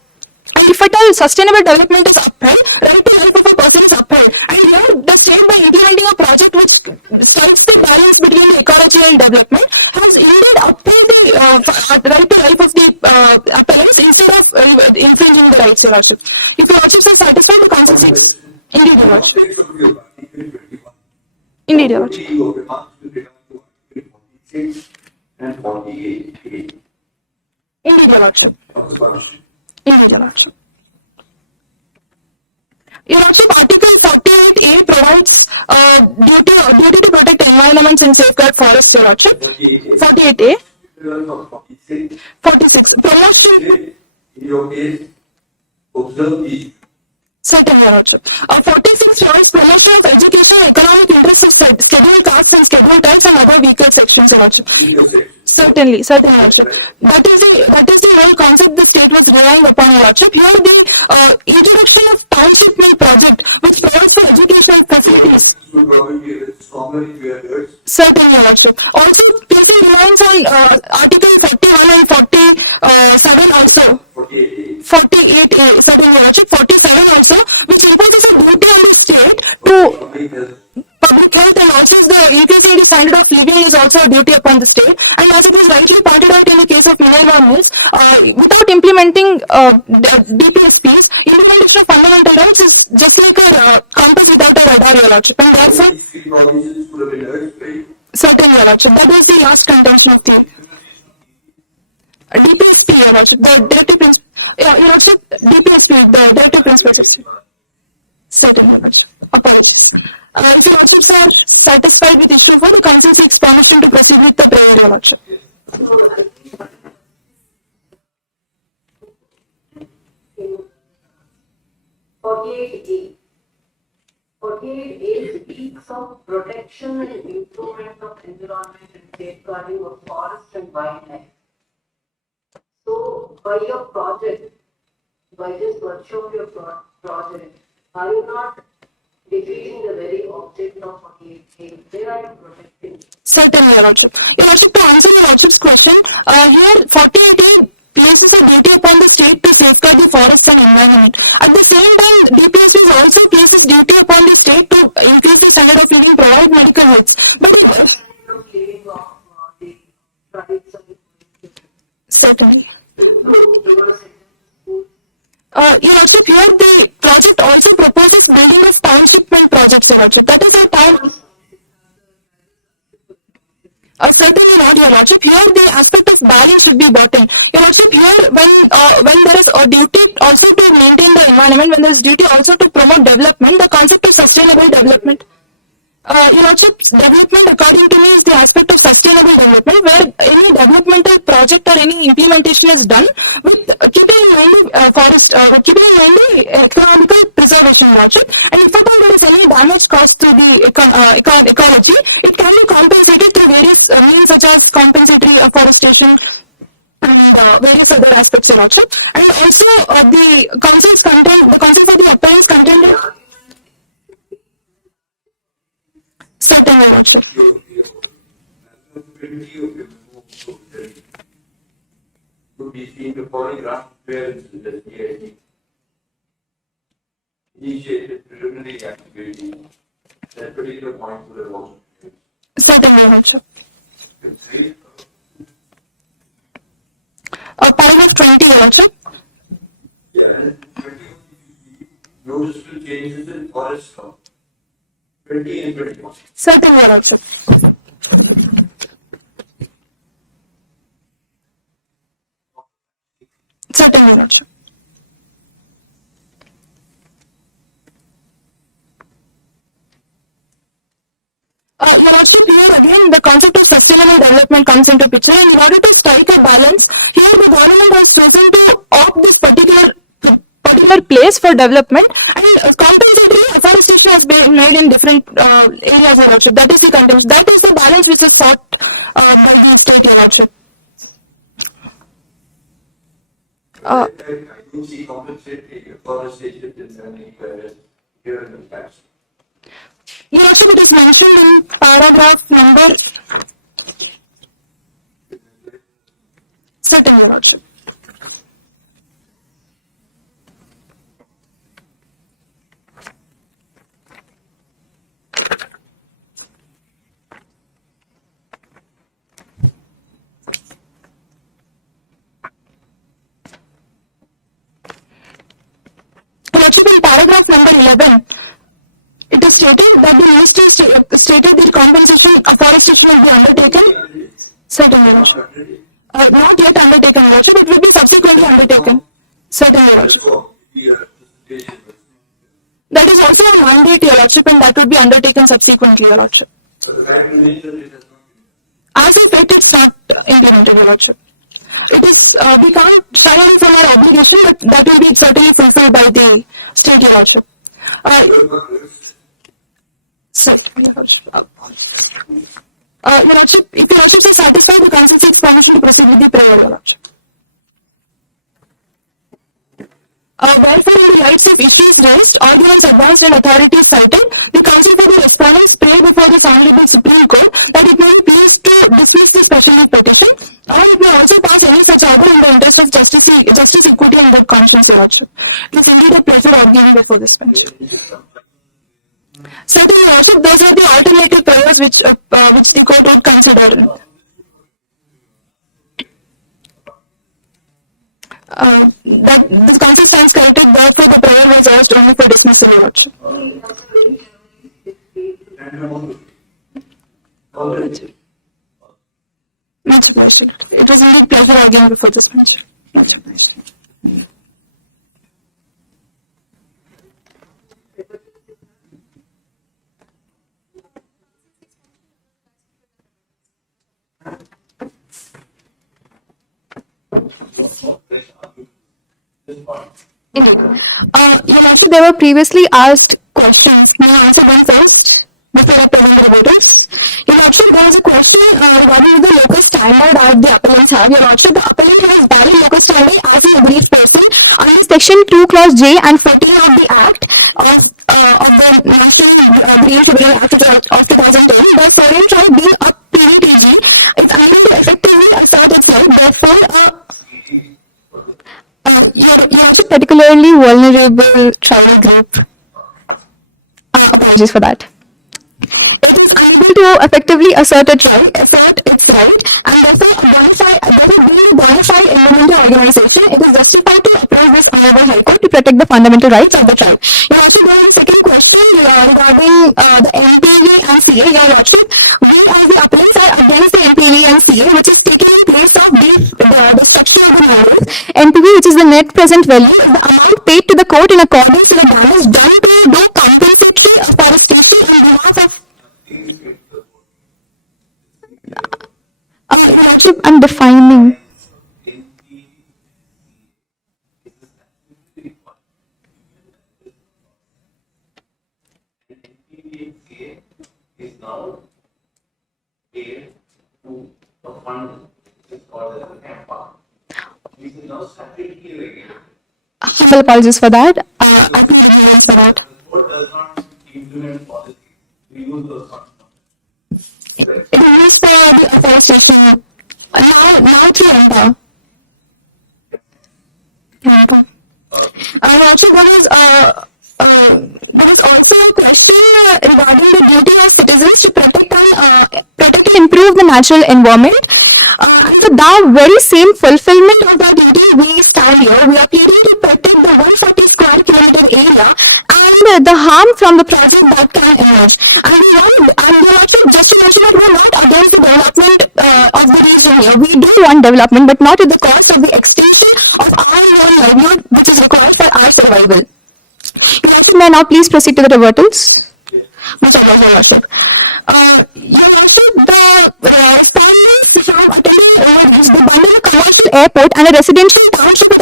if at all sustainable development is upheld, right to life of a person is upheld. And here the state, by implementing a project which strikes the balance between ecology and development, has indeed upheld the right to life of the appellants instead of infringing the rights, Your Lordship. If Your Lordship is satisfied, the concept is indeed, Your Lordship. Indeed, Your Lordship. And 48. Indeed, Your Lordship. Indeed, Your Lordship. Your Lordship, Article 48A provides duty to protect environments and safeguard forests, Your Lordship. 48A. 46. Promotion. In your case, observe these. Certain, Your Lordship. 46 provides promotion of educational and economic interests of scheduled castes and scheduled types and other weaker sections, Your Lordship. Certainly, Your Lordship. That is the whole concept the state was relying upon, Your Lordship. Here the introduction of township mill project, which provides for educational facilities. Certainly, Your Lordship. Also, PC relies on Article 41 and 47 also. 48A, certainly, Your Lordship. 47 also, which imposes a duty on the state to public health, and also increasing the standard of living is also a duty upon the state. And as it was rightly pointed out in the case of Minerva Mills, without implementing DPSPs, implementation of fundamental rights is just like a compass without a radar, Your Lordship. And therefore, certainly, Your Lordship, that was the last contention of the DPSP, Your Lordship, the directive principle. Your Lordship, DPSP, the directive principle system. Certainly, Your Lordship. Apologies. If Your Lordship are satisfied with issue 4, the council seeks permission to proceed with the prayer, Your Lordship. Forty-eight speaks of protection and improvement of environment and safeguarding of forest and wildlife. So, by your project, by this virtue of your project, are you not defeating the very object of 48A? Where are you protecting? Certainly, Your Lordship. Your Lordship, to answer Your Lordship's question, here 48A places a duty upon the state to safeguard the forests and environment. At the same time, DPSP also places duty upon the state to increase the standard of living, provide medical health. But certainly. Your Lordship, here the project also proposes building of township mill projects, Your Lordship. That is a town. Certainly not, Your Lordship. Here the aspect of balance should be brought in. Your Lordship, here when there is a duty also to maintain the environment, when there is duty also to promote development, the concept of sustainable development. Your Lordship, development according to me is the aspect of sustainable development, where any developmental project or any implementation is done with keeping in mind keeping in mind the economical preservation, Your Lordship. And if at all there is any damage caused to the ecology, it can be compensated through various means such as compensatory forestation and various other aspects, Your Lordship. And also the concepts of the appellants contained certain, Your Lordship. Could be seen the polygraph clearance in the CID. Initiated preliminary activity. That particular point would have also been Certain, Your Lordship. conceived. Paragraph 20, Your Lordship. Yeah, and 20, noticeable changes in forest law. 20 and 21. Certain, Your Lordship. Certain, Your Lordship. Your Lordship, here again the concept of sustainable development comes into picture, and in order to strike a balance, here the government has chosen to opt this particular place for development, and compensatory afforestation has been made in different areas, Your Lordship. That is the context. That is the balance which is sought by the state, Your Lordship. I do see compensatory forestation in many areas here in the past. Your Lordship, it is mentioned in paragraph number. Certain, Your Lordship. Certainly, Your Lordship. Therefore, the representation was That is also a mandate, Your Lordship, and that would be undertaken subsequently, Your Lordship. but the fact remains that it has not been. As a fact, it's not implemented, Your Lordship. It is, we can't sign on from our obligation, but that will be certainly fulfilled by the state, Your Lordship. It was not reversed. Certainly, Your Lordship. Your Lordship, if Your Lordship is satisfied, the Council seeks permission to proceed with the prayer, Your Lordship. Therefore, in the lights of issues raised, arguments advanced and authorities cited, the Council for the Respondents prayed before the Honorable Supreme Court that it may be pleased to dismiss the special petition, or it may also pass any such order in the interest of justice, equity, and good conscience, Your Lordship. It is indeed a pleasure arguing before this bench. Certainly, Your Lordship, those are the alternative prayers which the court would consider. That the Council stands corrected, therefore the prayer was urged only for dismissal, Your Lordship. Much obliged. It was indeed pleasure arguing before this bench. Much obliged. There were previously asked questions. May I answer them first before I present the voters? Your Lordship, there is a question regarding the locus standard that the appellants have. Your Lordship, the appellant has valid locus standard as a brief person under Section 2, Clause J and 14 of the Act of the National Green Tribunal Act of 2010. The foreign tribe being a PVTG is unable to effectively assert itself. Therefore, you're particularly vulnerable tribal group. Apologies for that. It is unable to effectively assert its right, and therefore being a bona fide environmental organization, it is justified to approach this Honorable High Court to protect the fundamental rights of the tribe. Your Lordship, there is a second question regarding the NPV and CA. Your Lordship, we as the appellants are against the NPV and CA, which is taking place of the structure of the matters. NPV, which is the net present value, the amount paid to the court in accordance to the damage done to do compensatory forestation on behalf of. Your Lordship, I'm defining. Is now paid to the fund which is called as the CAMPA. This is now separately regulated. Humble apologies for that. I apologize for that. The court does not implement policies. We use those funds. It is the forestation. Now to Lordship, there is also a question regarding the duty of citizens to protect and improve the natural environment. So that very same fulfillment of that duty, we stand here. We are pleading to protect the 140 square kilometer area and the harm from the project that can emerge. And just to mention that we are not against the development of the region here. We do want development, but not at the cost of the extension of our own livelihood, which is required for our survival. May I now please proceed to the revertals? Much obliged, Your Lordship. Your Lordship, the respondents have attended the Bundle Commercial Airport and a residential township at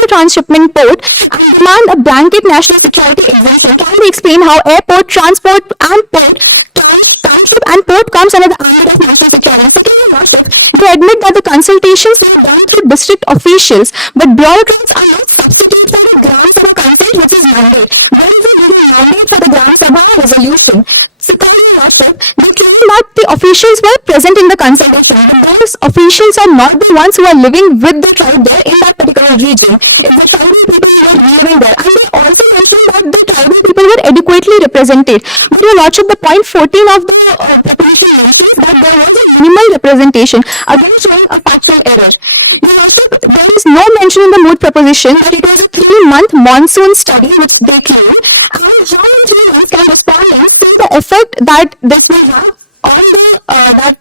the transshipment port and demand a blanket national security exemption. Can we explain how airport, transport and port, township and port comes under the ambit of national security? Secondly, Your Lordship, they admit that the consultations were done through district officials, but bureaucrats are not substitutes for the Gram Sabha consent, which is mandate. There is a legal mandate for the Gram Sabha resolution. Secondly, Your Lordship, they claim that the officials were present in the consultation. Those officials are not the ones who are living with the tribe there in that particular region. It's the tribal people who are living there. And they also mention that the tribal people were adequately represented. But Your Lordship, the point 14 of the proposition mentions that there was a minimal representation, again showing a factual error. Your Lordship, there is no mention in the Moot proposition that it was a 3-month monsoon study which they claim, and how in 3 months can respondents see the effect that this will have on the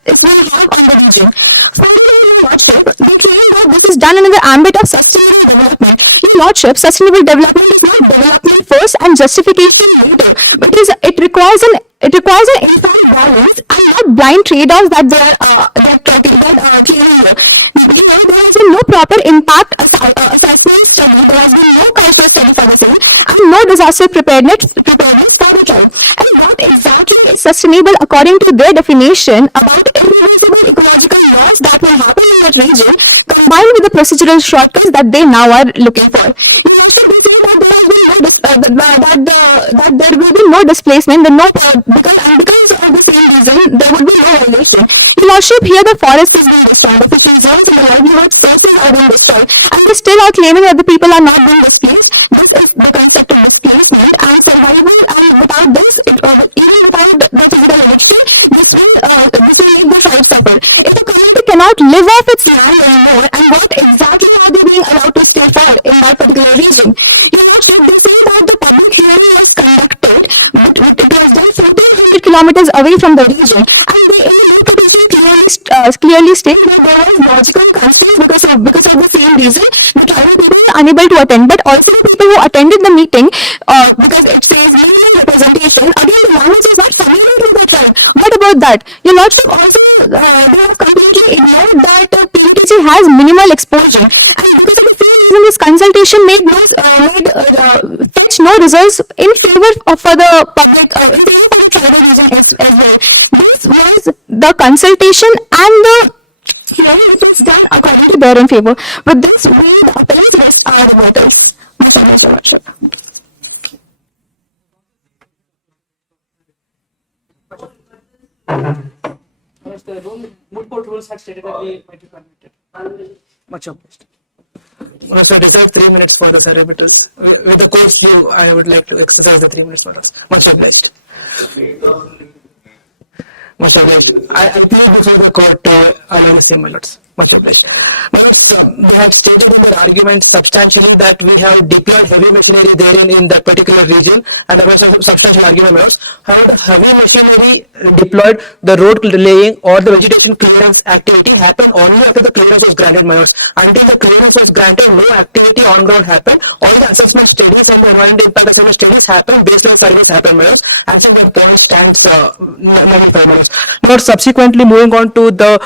region. Finally, Your Lordship, they claim that this is done under the ambit of sustainable development. Your lordship, sustainable development is not development first and justification later, but it requires an informed balance and not blind trade-offs that there has been no proper impact assessment study, there has been no cultural study for the same, and no disaster preparedness for the job. And what exactly is sustainable according to their definition about irreversible ecological loss that will happen in that region, combined with the procedural shortcuts that they now are looking for. That there will be no displacement, because of the same reason, there would be no violation. Your Lordship, here the forest is being destroyed, the fish reserves and the livelihoods sources are being destroyed, and they still are claiming that the people are not being displaced. This is the concept of displacement, and survival, and without this, even without the physical eviction, this will make the tribe suffer. If the community cannot live off its land anymore, and what exactly are they being allowed to stay for in that particular region? Your Lordship, this is that the public hearing was conducted, but it was done 1,400 kilometers away from the region, and the clearly state that there was logical constraints because of the same reason the tribal people were unable to attend, but also the people who attended the meeting, because it says minimal representation, again the language is not communal to the tribe. What about that? Your Lordship, also they have completely ignored that PVTC has minimal exposure, and because of the same reason this consultation fetch no results in favor for the public, in favor for the tribal region as well. This was the consultation and the hearing which was done according to their own favor. With this, we the appellants rest are the voters. Your Lordship. The Moot court rules had stated that we might be permitted. Much obliged. Well, sir, reserve 3 minutes for the servitors. With the court's view, I would like to exercise the 3 minutes for us. Much obliged. Much obliged. I think this is the court already say, my lords. Much obliged. We have stated in the argument substantially that we have deployed heavy machinery therein in that particular region, and there was a substantial argument, my lords. However, the heavy machinery deployed, the road laying or the vegetation clearance activity happened only after the clearance was granted, my lords. Until the clearance was granted, no activity on ground happened. All the assessment studies and the environmental impact assessment studies happened, baseline surveys happened, my lords. Actually, the point stands my lords. Now, subsequently moving on to the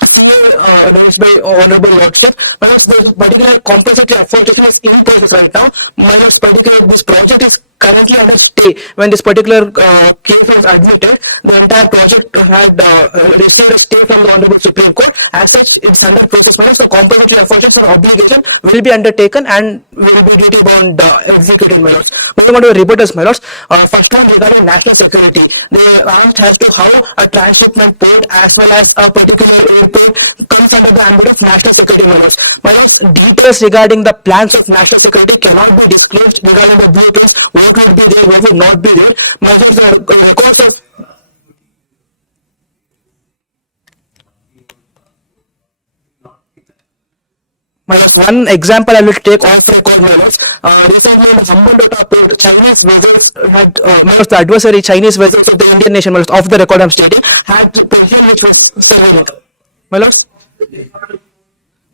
announced by Honorable Lordship, but this particular compensatory forestation is in process right now. This project is currently under stay. When this particular case was admitted, the entire project had received a stay from the Honorable Supreme Court. As such, it's under process. So compensatory forestation obligation will be undertaken and will be duty bound executed, my lords. Moving on to the reporters, my lords. First one regarding national security. They asked as to how a transshipment port as well as a particular airport comes under the ambit of national security, my lords. My lords, details regarding the plans of national security cannot be disclosed regarding the blueprints, what will be there, what will not be there. My lords, records of one example I will take off record, my lords. Recently, the Hambandota port, Chinese vessels had, the adversary Chinese vessels of the Indian nation, my lords, off the record I am stating, had position which was surveilled. My lords?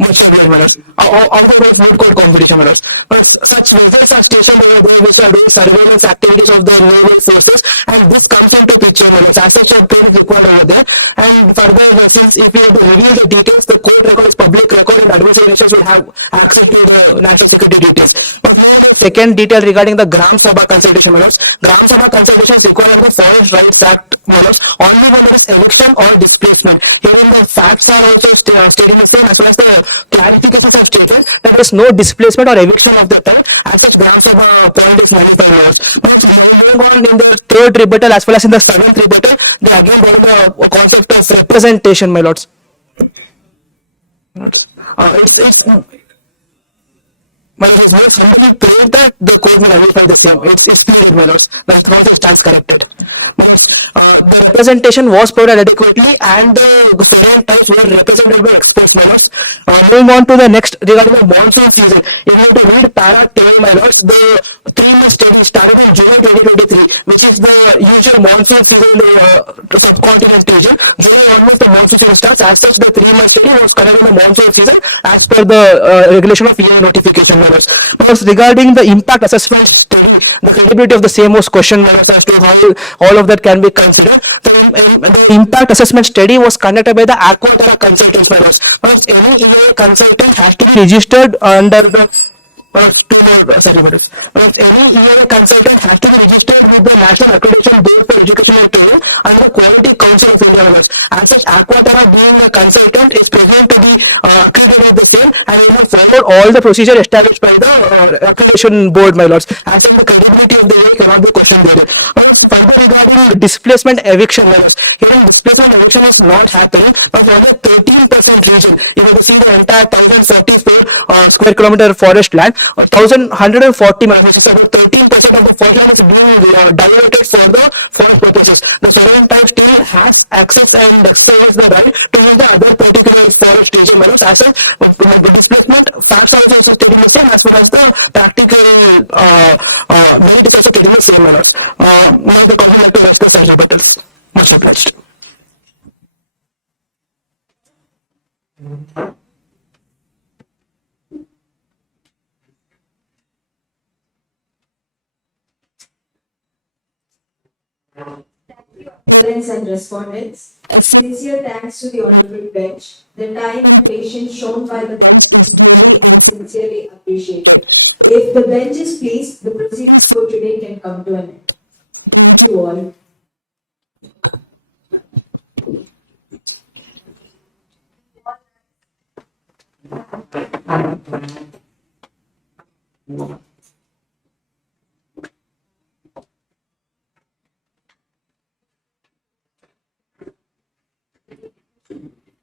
Much obliged, my lords. Otherwise, Moot court competition, my lords. But such vessels are stationed over there which are doing surveillance activities of the naval forces, and this comes into picture, my lords. As such, a code is required over there. And further, since if we review the details, the court record is public record, and adversary nations will have access to the national security details. But second detail regarding the Gram Sabha consultation, my lords. Gram Sabha consultation is required under the Civil Rights Act, my lords, only when there is eviction or displacement. Here the facts are also stating the same as well as the clarifications are stated that there is no displacement or eviction of the term. As such, Gram Sabha point is nullified, my lords. But moving on in the third rebuttal as well as in the seventh rebuttal, they again bring the concept of representation, my lords. But it's not somebody prayed that the court will nullify the same. It's clear, my lords. That's how it stands corrected. The representation was provided adequately and the foreign types were represented by experts, my lords. Moving on to the next regarding the monsoon season. If you have to read para 10, my lords, the 3-month study started in June 2023, which is the usual monsoon season in the subcontinent region. July onwards the monsoon season starts. As such, the 3-month study was conducted in the monsoon season as per per the regulation of EA notification, my lords. My lords, regarding the impact assessment study, the credibility of the same was questioned, my lords, as to how all of that can be considered. The impact assessment study was conducted by the Aquaterra consultants, my lords. My lords, any EA consultant has to be registered under the any EA consultant has to be registered with the National Accreditation Board for Education and Training and the Quality Council of India. As such, Aquaterra, being a consultant, is presumed to be accredited with the same and it has followed all the procedure established by the accreditation board, my lords. As such, the credibility of the EA cannot be questioned there. Further, regarding displacement eviction, my lords, here displacement eviction is not happening, but only 13% region. You will see the entire 1,034 square kilometer forest land, 1,140 miles, about 13% of the forest land is being diverted for the forest purposes. The sovereign time still has access and exercise the right to use the other particular forest region, as well as the displacement facts also is taking the same as well as the practical merit also taking the same. Now the government to discuss as well. Much obliged. Appellants and respondents, sincere thanks to the honorable bench. The time and patience shown by the bench is sincerely appreciated. If the bench is pleased, the proceedings for today can come to an end. Thank you all.